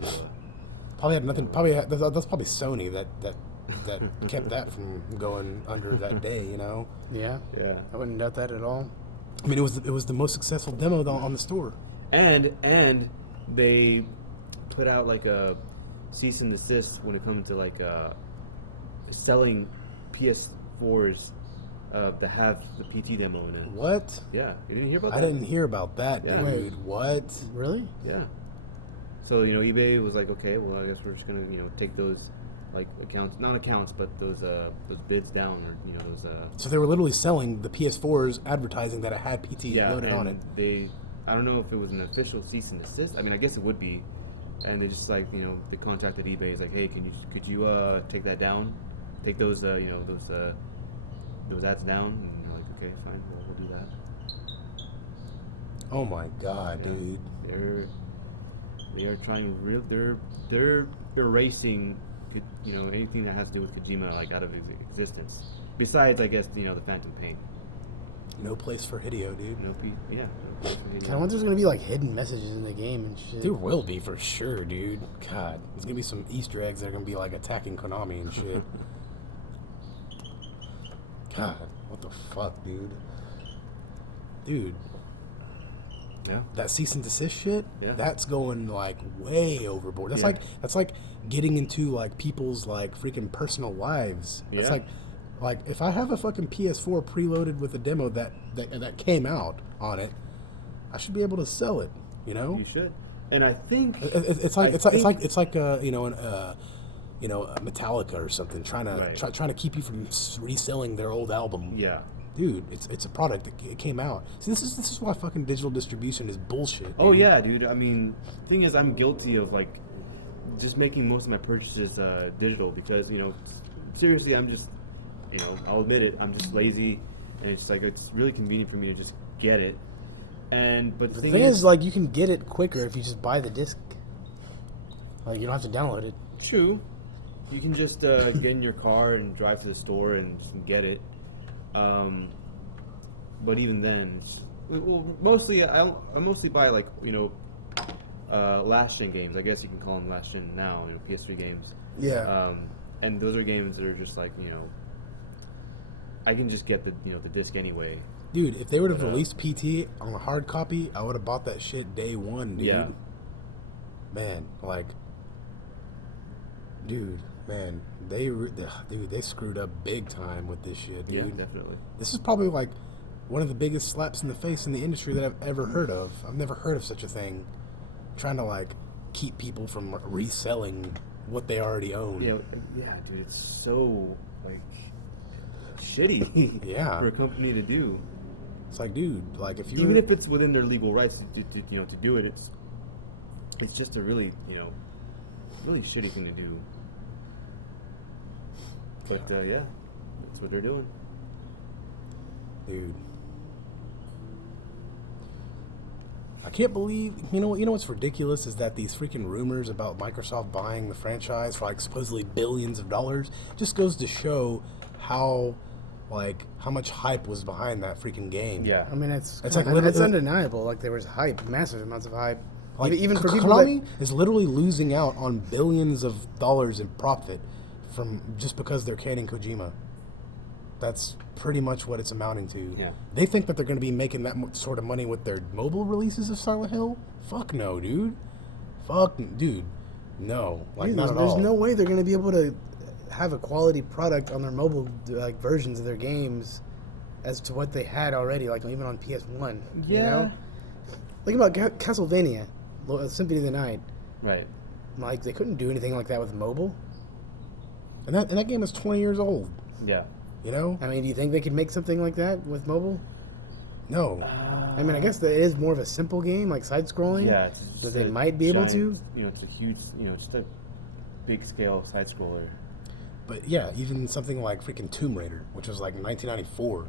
Probably had nothing. That's probably Sony that kept that from going under that day. Yeah. Yeah. I wouldn't doubt that at all. I mean, it was the most successful demo on the store. And they put out like a cease and desist when it comes to like selling PS4s that have the PT demo in it. What? Yeah, you didn't hear about that? I didn't hear about that, Yeah. dude. Wait. What? Really? Yeah. So eBay was like, okay, well, I guess we're just gonna take those like not accounts, but those bids down, or those. So they were literally selling the PS4s, advertising that it had PT loaded on it. I don't know if it was an official cease and desist. I mean, I guess it would be. And they just like they contacted eBay. It's like, hey, could you take that down? Take those those ads down? And they're like, okay, fine, we'll do that. Oh my god, Yeah. dude. They are trying they're erasing anything that has to do with Kojima like out of existence. Besides, I guess the Phantom Pain. No place for Hideo, dude. No place for Hideo. Kind of wonder there's gonna be like hidden messages in the game and shit. There will be for sure, dude. God, there's gonna be some Easter eggs that are gonna be like attacking Konami and shit. God, what the fuck, dude? Dude, Yeah. that cease and desist shit, Yeah. that's going like way overboard. That's Yeah. like getting into like people's like freaking personal lives. That's Yeah. like if I have a fucking PS4 preloaded with a demo that came out on it, I should be able to sell it. You should. And I think It's like Metallica or something trying to keep you from reselling their old album. Yeah. Dude, it's a product that came out. So this is why fucking digital distribution is bullshit. Dude. Oh yeah, dude. I mean, thing is, I'm guilty of like just making most of my purchases digital because seriously, I'm just I'll admit it, I'm just lazy, and it's like it's really convenient for me to just get it. But The thing is, like, you can get it quicker if you just buy the disc. Like, you don't have to download it. true, you can just get in your car and drive to the store and just get it. But even then, mostly I mostly buy like last gen games. I guess you can call them last gen now. PS3 games. Yeah. And those are games that are just like I can just get the the disc anyway. Dude, if they would have released PT on a hard copy, I would have bought that shit day one, dude. Yeah. Man, like, they screwed up big time with this shit, dude. Yeah, definitely. This is probably like one of the biggest slaps in the face in the industry that I've ever heard of. I've never heard of such a thing. Trying to like keep people from reselling what they already own. Yeah, dude, it's so like shitty. Yeah. For a company to do. It's like, dude, like if you Even if it's within their legal rights to do it, it's just a really really shitty thing to do. But yeah, that's what they're doing. dude. I can't believe, you know what's ridiculous is that these freaking rumors about Microsoft buying the franchise for like supposedly billions of dollars just goes to show how much hype was behind that freaking game. Yeah. I mean, it's It's like literally- it's undeniable. Like there was hype, massive amounts of hype. Like, Even for people that, Konami is literally losing out on billions of dollars in profit from just because they're canning Kojima. That's pretty much what it's amounting to. Yeah. They think that they're going to be making that sort of money with their mobile releases of Silent Hill? Fuck no, dude. Dude. No. Like, dude, not at there's all. no way they're going to be able to have a quality product on their mobile versions of their games as to what they had already, like even on PS1. Yeah. You know? Think about Castlevania, Symphony of the Night. Right. Like they couldn't do anything like that with mobile. And that game is 20 years old, Yeah. you know? I mean, do you think they could make something like that with mobile? No. I mean, I guess that it is more of a simple game, like side-scrolling. Yeah. It's That just they a might be able giant, to. It's a huge, just a big scale side scroller. But yeah, even something like freaking Tomb Raider, which was like 1994,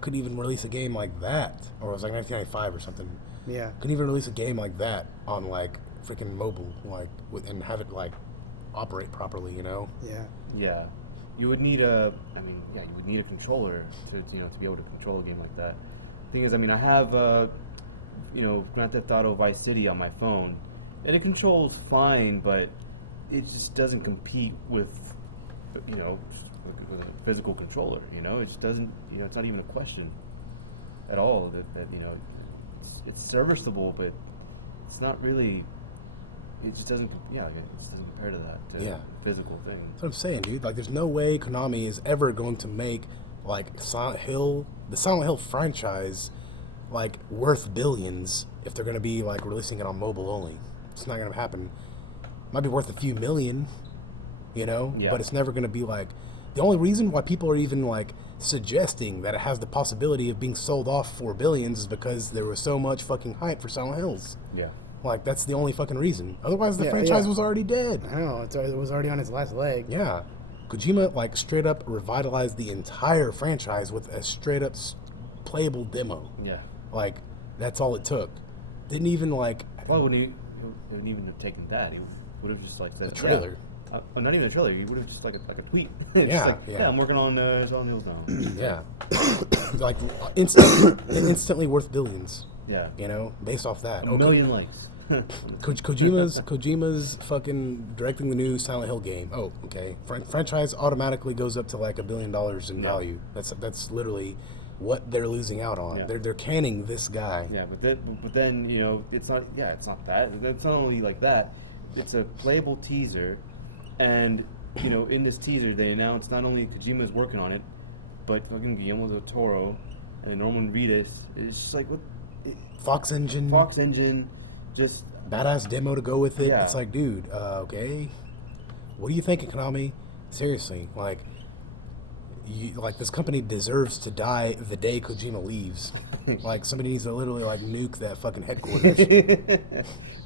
couldn't even release a game like that. Or it was like 1995 or something. Yeah. Couldn't even release a game like that on like freaking mobile, and have it like operate properly, you know? Yeah. Yeah. You would need you would need a controller to be able to control a game like that. Thing is, I have Grand Theft Auto Vice City on my phone, and it controls fine, but it just doesn't compete with with a physical controller. It just doesn't. It's not even a question at all that it's serviceable, but it's not really. It just doesn't. Yeah, it just doesn't compare to that. To physical thing. That's what I'm saying, dude. Like, there's no way Konami is ever going to make like the Silent Hill franchise, like worth billions if they're going to be like releasing it on mobile only. It's not going to happen. Might be worth a few million, Yeah. but it's never going to be like. The only reason why people are even like suggesting that it has the possibility of being sold off for billions is because there was so much fucking hype for Silent Hills. Yeah. Like, that's the only fucking reason. Otherwise, the Yeah, franchise yeah. was already dead. I know. It was already on its last leg. Yeah. Kojima, like, straight up revitalized the entire franchise with a straight up playable demo. Yeah. Like, that's all it took. Didn't even, like... Well, wouldn't even have taken that. He would have just like said A trailer. Yeah. Not even a trailer. He would have just like a tweet. Yeah, Just like, yeah. I'm working on Silent Hills now. Yeah. Like, instantly worth billions, Yeah. based off that. A million likes. Kojima's fucking directing the new Silent Hill game. Oh, okay. Franchise automatically goes up to like $1 billion in value. That's literally what they're losing out on. Yeah. They're canning this guy. Yeah, but then it's not. Yeah, it's not that. It's not only like that. It's a playable teaser, and in this teaser they announced not only Kojima's working on it, but fucking Guillermo del Toro and Norman Reedus. It's just like what. Fox Engine. Just Badass demo to go with it. Yeah. It's like, dude, okay. What do you think, Konami? Seriously, like this company deserves to die the day Kojima leaves. Like, somebody needs to literally like nuke that fucking headquarters.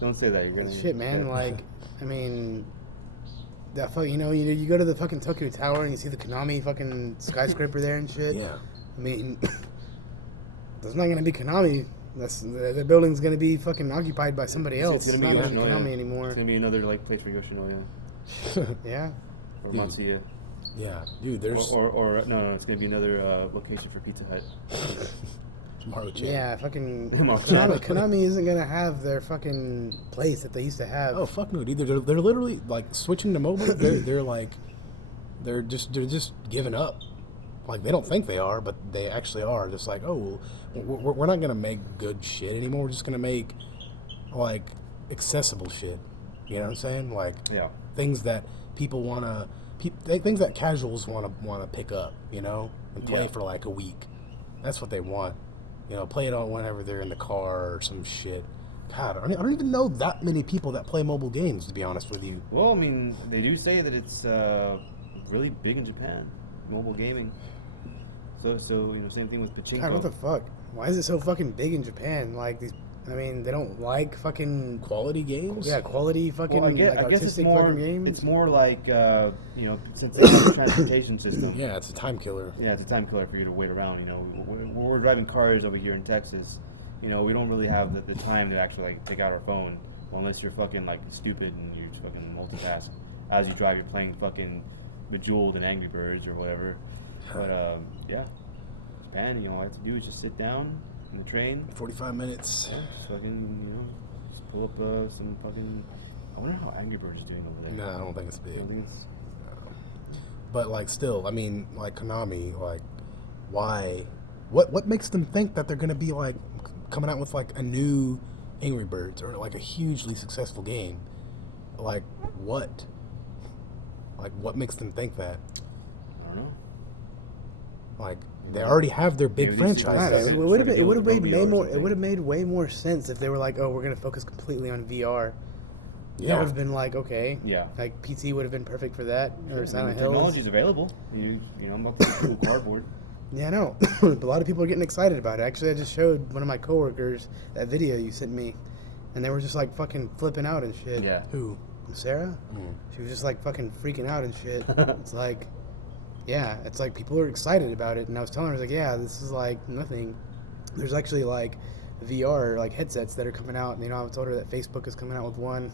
Don't say that. You're gonna Shit, man. Like, I mean, that fuck. You go to the fucking Tokyo Tower and you see the Konami fucking skyscraper there and shit. Yeah. I mean, there's not gonna be Konami. The building's gonna be fucking occupied by somebody else. It's not gonna be Konami anymore. It's gonna be another like place for Yoshinoya Yeah. or Dude. Matsuya. Yeah, dude. There's Or no, it's gonna be another location for Pizza Hut. Maruchan. Yeah, fucking Maruchan. Konami isn't gonna have their fucking place that they used to have. Oh fuck no, dude. They're literally like switching to mobile. They're just giving up. Like, they don't think they are, but they actually are. Just like, oh, we're not gonna make good shit anymore. We're just gonna make like accessible shit. You know what I'm saying? Like, Yeah. things that people wanna, things that casuals wanna pick up. And play Yeah. for like a week. That's what they want. Play it on whenever they're in the car or some shit. God, I don't even know that many people that play mobile games, to be honest with you. Well, I mean, they do say that it's really big in Japan, mobile gaming. So same thing with pachinko. God, what the fuck? Why is it so fucking big in Japan? Like these, I mean, they don't like fucking Quality games? yeah, quality fucking Well, I guess it's artistic more. fucking games. It's more like since they have a transportation system. Yeah, it's a time killer. Yeah, it's a time killer for you to wait around. We're driving cars over here in Texas. We don't really have the time to actually like take out our phone, unless you're fucking like stupid and you fucking multitask as you drive. You're playing fucking Bejeweled and Angry Birds or whatever. But yeah, Japan. All I have to do is just sit down in the train. 45 minutes. Yeah, just fucking just pull up some fucking. I wonder how Angry Birds is doing over there. No, I don't think it's big. I don't think it's. But like, still, I mean, like Konami, like, why? What makes them think that they're gonna be like coming out with like a new Angry Birds or like a hugely successful game? Like what? Like what makes them think that? I don't know. Like they already have their big Maybe they see- God, franchises. it would have Sure, it would have made VR way or more. It something. would have made way more sense if they were like, oh, we're gonna focus completely on VR. That Yeah. would have been like, okay, Yeah. like PT would have been perfect for that, or Silent Hills. Technology's available. I'm not the cool cardboard. Yeah, I know. But a lot of people are getting excited about it. Actually, I just showed one of my coworkers that video you sent me, and they were just like fucking flipping out and shit. Yeah. Who? Sarah? She was just like fucking freaking out and shit. It's like, yeah, it's like people are excited about it. And I was telling her, I was like, yeah, this is like nothing. There's actually like VR like headsets that are coming out. And, I told her that Facebook is coming out with one.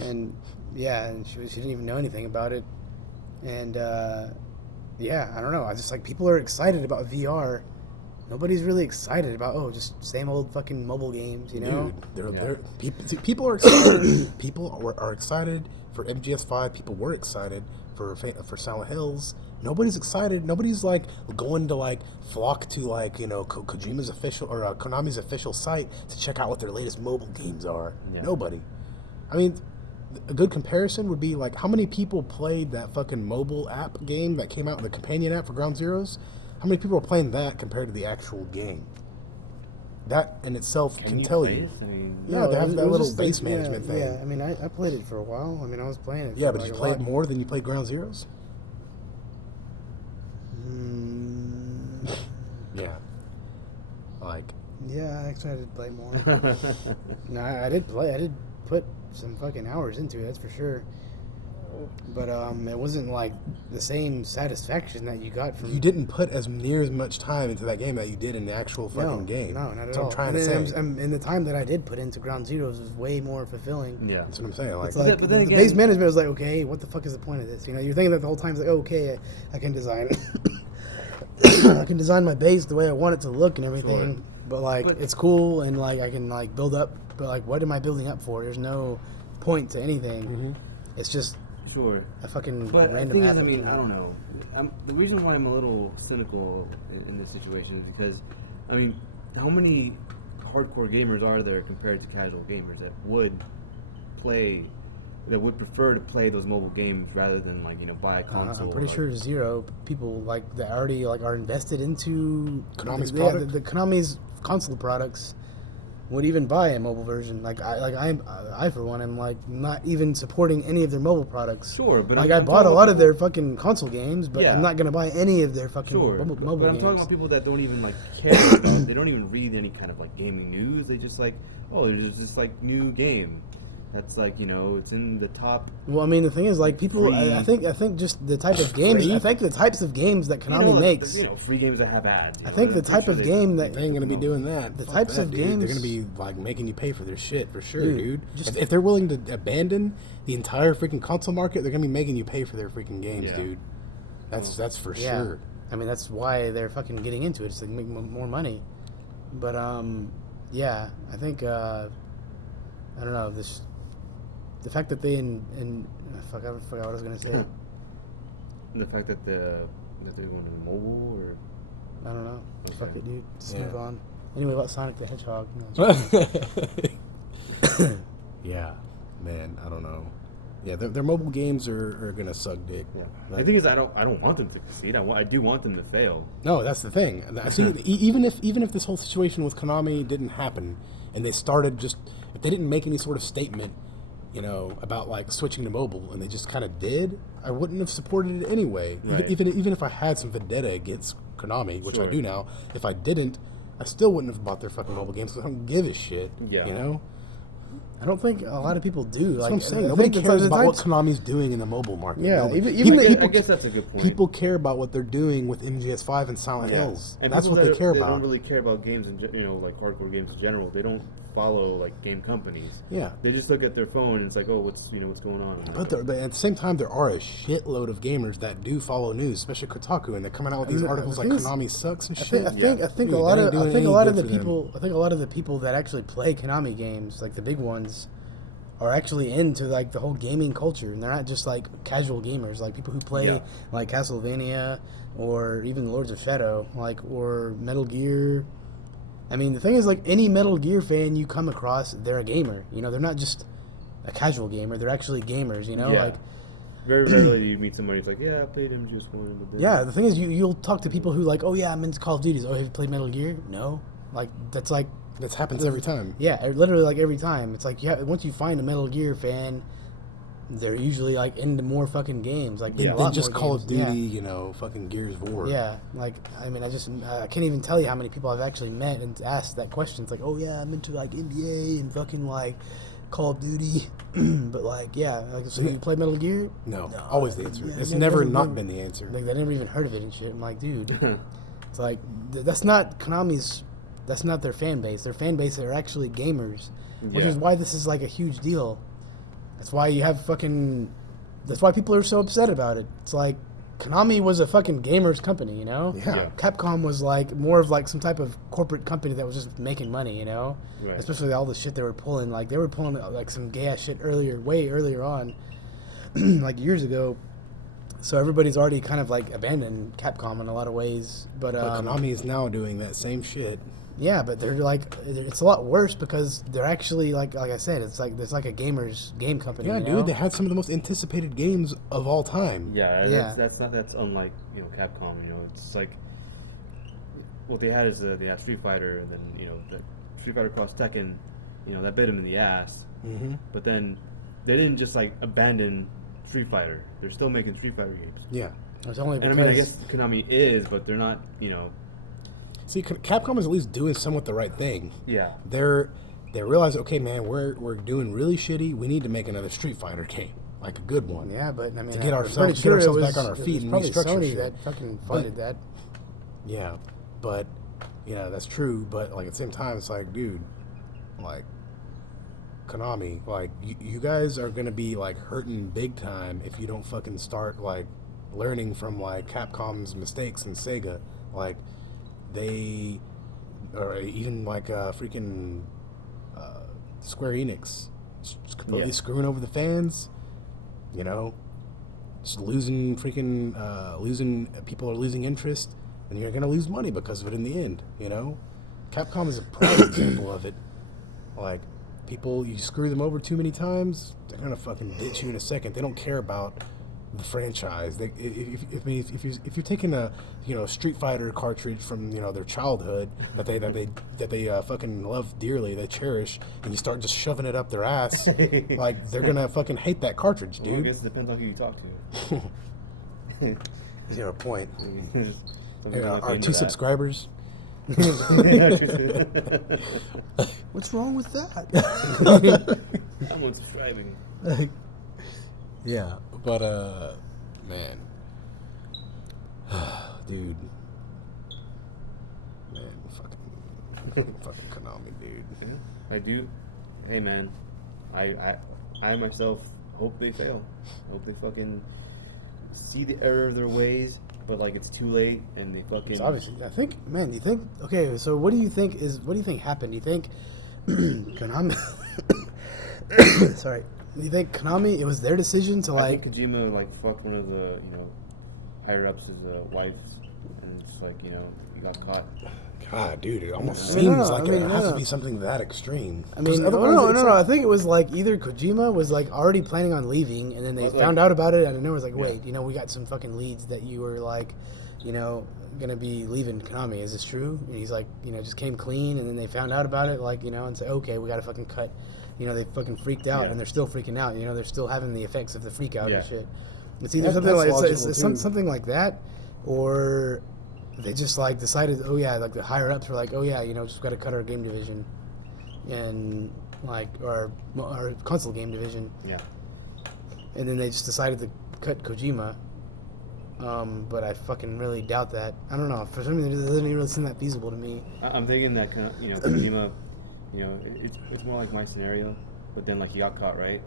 And yeah, and she didn't even know anything about it. And yeah, I don't know. I just like people are excited about VR. Nobody's really excited about just same old fucking mobile games, Dude, Yeah. people are excited. People are excited for MGS5. People were excited for Silent Hills. Nobody's excited. Nobody's like going to like flock to like Kojima's official or Konami's official site to check out what their latest mobile games are. Yeah. Nobody. I mean, a good comparison would be like how many people played that fucking mobile app game that came out, the companion app for Ground Zeroes. How many people are playing that compared to the actual game? That in itself can you tell play you. it? I mean, Yeah, they have it that was little just like, base management thing. Yeah, I mean, I played it for a while. I mean, I was playing it. Yeah, for but like you a played lot. more than you played Ground Zeroes? Yeah. Like, Yeah, actually, I did play more. No, I did play. I did put some fucking hours into it. That's for sure. But it wasn't like the same satisfaction that you got from. you didn't put as near as much time into that game that you did in the actual fucking game. No, not at That's all. what I'm trying And to then say. and the time that I did put into Ground Zeroes was way more fulfilling. yeah. That's what I'm saying. Like, It's like but then the again- base management was like, okay, what the fuck is the point of this? You're thinking that the whole time, it's like, okay, I can design, I can design my base the way I want it to look and everything. Sure. But like, But- it's cool and like I can like build up. But like, what am I building up for? There's no point to anything. It's just Sure. a fucking But the random thing app. is, I mean, I don't know. The reason why I'm a little cynical in this situation is because, I mean, how many hardcore gamers are there compared to casual gamers that would prefer to play those mobile games rather than buy a console? I'm pretty sure zero people like that already like are invested into Konami's the, product? the Konami's console products would even buy a mobile version. I for one am like not even supporting any of their mobile products. Sure, but like I'm I bought a talking lot about of their fucking console games, but Yeah. I'm not gonna buy any of their fucking Sure, mobile but I'm games. talking about people that don't even care about. They don't even read any kind of gaming news. They just there's this new game that's it's in the top. Well, I mean, the thing is, like, people. I think just the type of games. I think the types of games that Konami makes. Free games that have ads. I think the type of game that they ain't gonna be doing that. The Fuck types that, of dude. games- They're gonna be like making you pay for their shit for sure, Dude, dude. just- If they're willing to abandon the entire freaking console market, they're gonna be making you pay for their freaking games, Yeah. dude. That's for Yeah. sure. I mean, that's why they're fucking getting into it, just to make more money. But yeah, I think I don't know the fact that they fuck, I forgot what I was gonna say. The fact that they're going to mobile or I don't know. Okay. Fuck it, dude. Just Yeah. move on. Anyway, about Sonic the Hedgehog. No, Yeah, man, I don't know. Yeah, their mobile games are gonna suck dick. yeah. Like- The thing is, I don't want them to succeed. I do want them to fail. No, that's the thing. I see. Even if this whole situation with Konami didn't happen, and they started if they didn't make any sort of statement, you know, about like switching to mobile, and they just kind of did, I wouldn't have supported it anyway. Right. Even if I had some vendetta against Konami, which I Sure. do now, if I didn't, I still wouldn't have bought their fucking mobile games because I don't give a shit. Yeah. You know. I don't think a lot of people do. That's Like, what I'm saying. I Nobody think cares it's about what like- Konami's doing in the mobile market. Yeah, Nobody. even I guess that's a good point. People care about what they're doing with MGS5 and Silent Hills. And That's people what they that- care They about. don't really care about games, like hardcore games in general. They don't follow like game companies. Yeah. They just look at their phone and it's like, oh, what's going on? But at the same time, there are a shitload of gamers that do follow news, especially Kotaku, and they're coming out with these And the articles like thing is, Konami sucks and I shit. think Dude, a lot that ain't of doing I think a any lot of good the for them. people I think a lot of the people that actually play Konami games, like the big ones, are actually into like the whole gaming culture, and they're not just like casual gamers, like people who play Yeah. like Castlevania or even Lords of Shadow, like or Metal Gear. I mean, the thing is, like any Metal Gear fan you come across, they're a gamer. You know, they're not just a casual gamer; they're actually gamers. You know, Yeah. like. Very rarely you meet somebody who's like, yeah, I played MGS1. Yeah, the thing is, you'll talk to people who like, oh yeah, I'm into Call of Duty. Oh, have you played Metal Gear? No, like that's like, That happens every time. yeah, literally like every time. It's like, yeah, once you find a Metal Gear fan, they're usually like into more fucking games, like a Than lot just more Call of games. Duty, you know, fucking Gears of War. Yeah, like I mean, I can't even tell you how many people I've actually met and asked that question. It's like, oh yeah, I'm into like NBA and fucking like Call of Duty, but like yeah, like so you play Metal Gear? No, always the answer. yeah, It's yeah, never never- not never- been the answer. Like, they never even heard of it and shit. I'm like, dude, it's like that's not Konami's. That's not their fan base. Their fan base are actually gamers, which Yeah. is why this is like a huge deal. That's why you have fucking. That's why people are so upset about it. It's like Konami was a fucking gamers company, you know. Yeah. Yeah. Capcom was like more of like some type of corporate company that was just making money, you know. Right. Especially all the shit they were pulling. Like they were pulling like some gay ass shit way earlier on, like years ago. So everybody's already kind of like abandoned Capcom in a lot of ways. But But Konami is now doing that same shit. yeah, but they're like it's a lot worse because they're actually like I said, it's like there's like a gamers game company. Yeah, you dude, know? they had some of the most anticipated games of all time. Yeah, Yeah. that's unlike Capcom. It's like what they had is they had Street Fighter, and then the Street Fighter Cross Tekken, that bit them in the ass. Mm-hmm. But then they didn't just like abandon Street Fighter. They're still making Street Fighter games. Yeah. It's only And because I guess Konami is, but they're not. See, Capcom is at least doing somewhat the right thing. Yeah. They realize, okay, man, we're doing really shitty. We need to make another Street Fighter game, like a good one. yeah, but I mean, To get I'm ourselves- pretty get sure it ourselves was- back on our it feet was and probably restructure Sony shit. that fucking funded that. Yeah, but that's true. But like at the same time, it's like, dude, like Konami, like you guys are gonna be like hurting big time if you don't fucking start like learning from like Capcom's mistakes and Sega, like they, or even like freaking Square Enix, just completely Yeah. screwing over the fans, just losing freaking losing people are losing interest, and you're gonna lose money because of it in the end. Capcom is a prime example of it. Like people, you screw them over too many times, they're gonna fucking ditch you in a second. They don't care about the franchise. If you're taking a Street Fighter cartridge from their childhood that they fucking love dearly, they cherish, and you start just shoving it up their ass, like they're gonna fucking hate that cartridge, Well, I dude. guess it depends on who you talk to. Is there a point? Some people might be Our into two that. subscribers. What's wrong with that? I'm unsubscribing. Yeah, but man, dude, man, fucking Konami, dude. I do. Hey man, I myself hope they fail. Hope they fucking see the error of their ways, but like it's too late and they fucking. It's obviously, I think, man. You think? Okay, so what do you think happened? Do you think Konami? Sorry. Do you think Konami? It was their decision to I like. think Kojima like fucked one of the higher ups' wives, and it's like he got caught. God, dude, it almost I mean, seems no, like I mean, it no, has no. to be something that extreme. I mean, 'Cause no, otherwise no, it's no, no. like- I think it was like either Kojima was like already planning on leaving, and then they Well, found like- out about it, and then it was like, Yeah. wait, we got some fucking leads that you were like gonna be leaving Konami. Is this true? And he's like, just came clean, and then they found out about it, like, and say, okay, we gotta fucking cut. They fucking freaked out, Yeah. and they're still freaking out. They're still having the effects of the freak out Yeah. and shit. It's either That's something like logical, it's too. something like that, or they just like decided, oh yeah, like the higher ups were like, oh yeah, just got to cut our game division, and like our console game division, Yeah. and then they just decided to cut Kojima. But I fucking really doubt that. I don't know. For some reason, it doesn't even really seem that feasible to me. I'm thinking that Kojima, it's more like my scenario, but then like he got caught, right?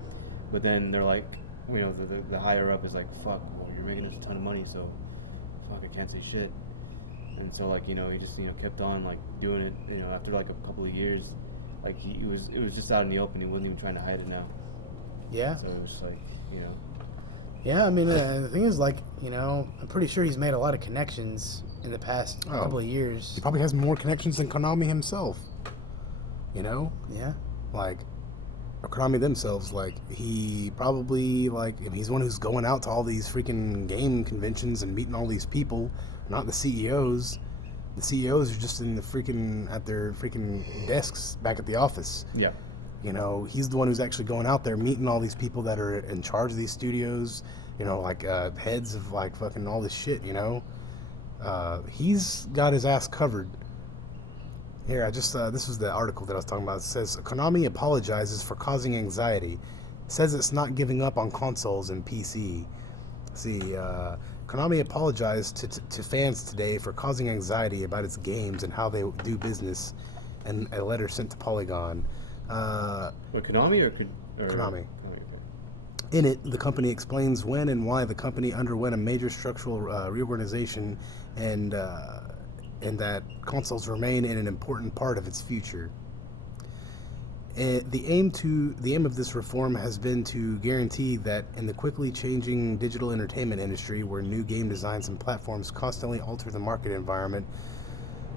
But then they're like, the higher up is like, fuck, well, you're making us a ton of money, so fuck, I can't say shit. And so like he just kept on like doing it. After like a couple of years, like it was just out in the open. He wasn't even trying to hide it now. Yeah. So it was like Yeah, I mean, the thing is, like, I'm pretty sure he's made a lot of connections in the past couple of years. He probably has more connections than Konami himself. Yeah. Like, or Konami themselves. Like, he probably, like, if he's the one who's going out to all these freaking game conventions and meeting all these people, not the CEOs. The CEOs are just at their freaking desks back at the office. yeah. He's the one who's actually going out there meeting all these people that are in charge of these studios, like heads of like fucking all this shit, He's got his ass covered. Here, this was the article that I was talking about. It says, Konami apologizes for causing anxiety. Says it's not giving up on consoles and PC. See, Konami apologized to fans today for causing anxiety about its games and how they do business in a letter sent to Polygon. What, Konami or Konami. okay. In it, the company explains when and why the company underwent a major structural reorganization and that consoles remain an important part of its future. The aim of this reform has been to guarantee that in the quickly changing digital entertainment industry, where new game designs and platforms constantly alter the market environment,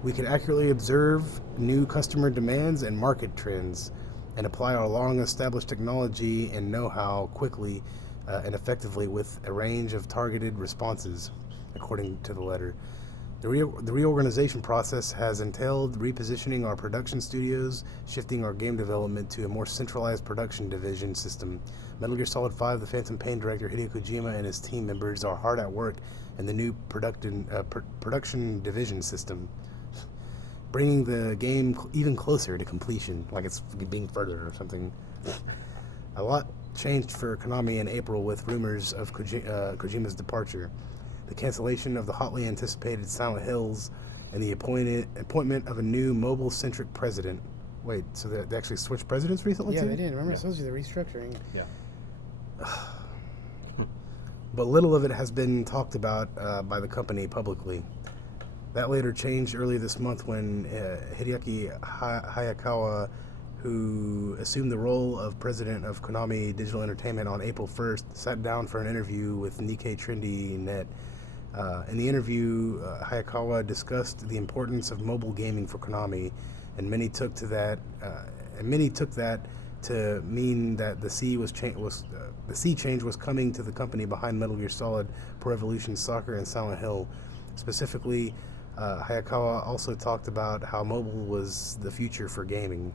we can accurately observe new customer demands and market trends, and apply our long-established technology and know-how quickly and effectively with a range of targeted responses, according to the letter. The reorganization process has entailed repositioning our production studios, shifting our game development to a more centralized production division system. Metal Gear Solid 5, the Phantom Pain director Hideo Kojima and his team members are hard at work in the new production division system, bringing the game even closer to completion, like it's being further or something. A lot changed for Konami in April with rumors of Kojima's departure, the cancellation of the hotly anticipated Silent Hills, and the appointment of a new mobile-centric president. Wait, so they actually switched presidents recently Yeah, too? they did. Remember, I told you the restructuring. Yeah. But little of it has been talked about by the company publicly. That later changed early this month when Hideaki Hayakawa, who assumed the role of president of Konami Digital Entertainment on April 1st, sat down for an interview with Nikkei Trendy Net. In the interview, Hayakawa discussed the importance of mobile gaming for Konami, and many took that to mean that the sea change was coming to the company behind Metal Gear Solid, Pro Evolution Soccer, and Silent Hill. Specifically, Hayakawa also talked about how mobile was the future for gaming.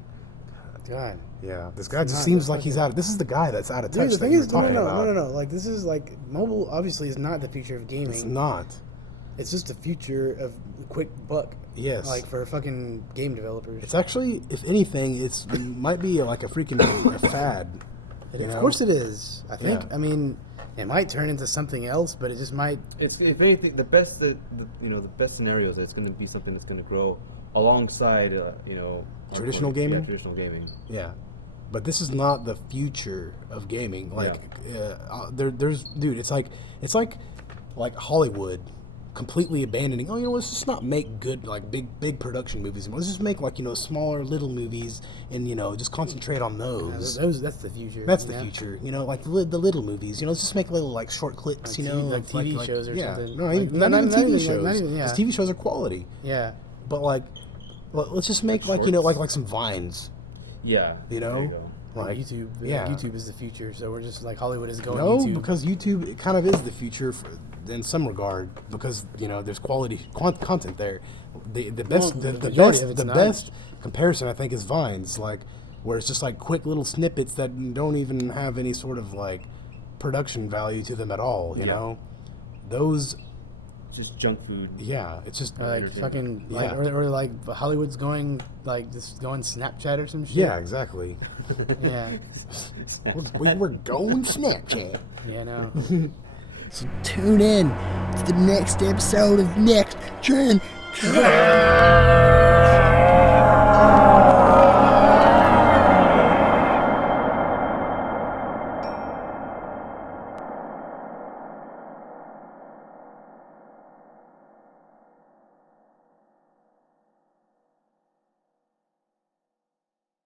God. Yeah, this guy just seems like he's this is the guy that's out of touch. Dude, the that thing you were is, talking about. no. Like, this is like, mobile obviously is not the future of gaming. It's not. It's just the future of quick buck. Yes. Like, for fucking game developers. It's actually, if anything, it might be like a freaking fad. Of course it is. I think. Yeah. I mean, it might turn into something else, but it just might. It's, if anything, the best scenario is that it's going to be something that's going to grow alongside Traditional gaming? Yeah, traditional gaming. Yeah. But this is not the future of gaming. Like, there's, dude, it's like Hollywood completely abandoning. Oh, let's just not make good, like, big production movies anymore. Let's just make, like, smaller little movies and just concentrate on those. That's the future. That's the future. Like the little movies. Let's just make little, like, short clips. Like TV shows or something. No, Like, not even TV shows. not even, Because TV shows are quality. Yeah. But like, let's just make like Shorts. like some vines. Yeah. You there know, you go. Like, YouTube. yeah. YouTube is the future. So we're just like Hollywood is going No, YouTube. because YouTube it kind of is the future in some regard because there's quality content there. The best Well, the majority best of it's the not. best comparison I think is Vines, like where it's just like quick little snippets that don't even have any sort of like production value to them at all. You Yeah. know, those Just junk food. yeah, it's just Or like Everything. fucking like, Yeah. or like Hollywood's going like just going Snapchat or some shit. yeah, exactly. Yeah. we were going Snapchat. Yeah. No. So tune in to the next episode of Next Gen.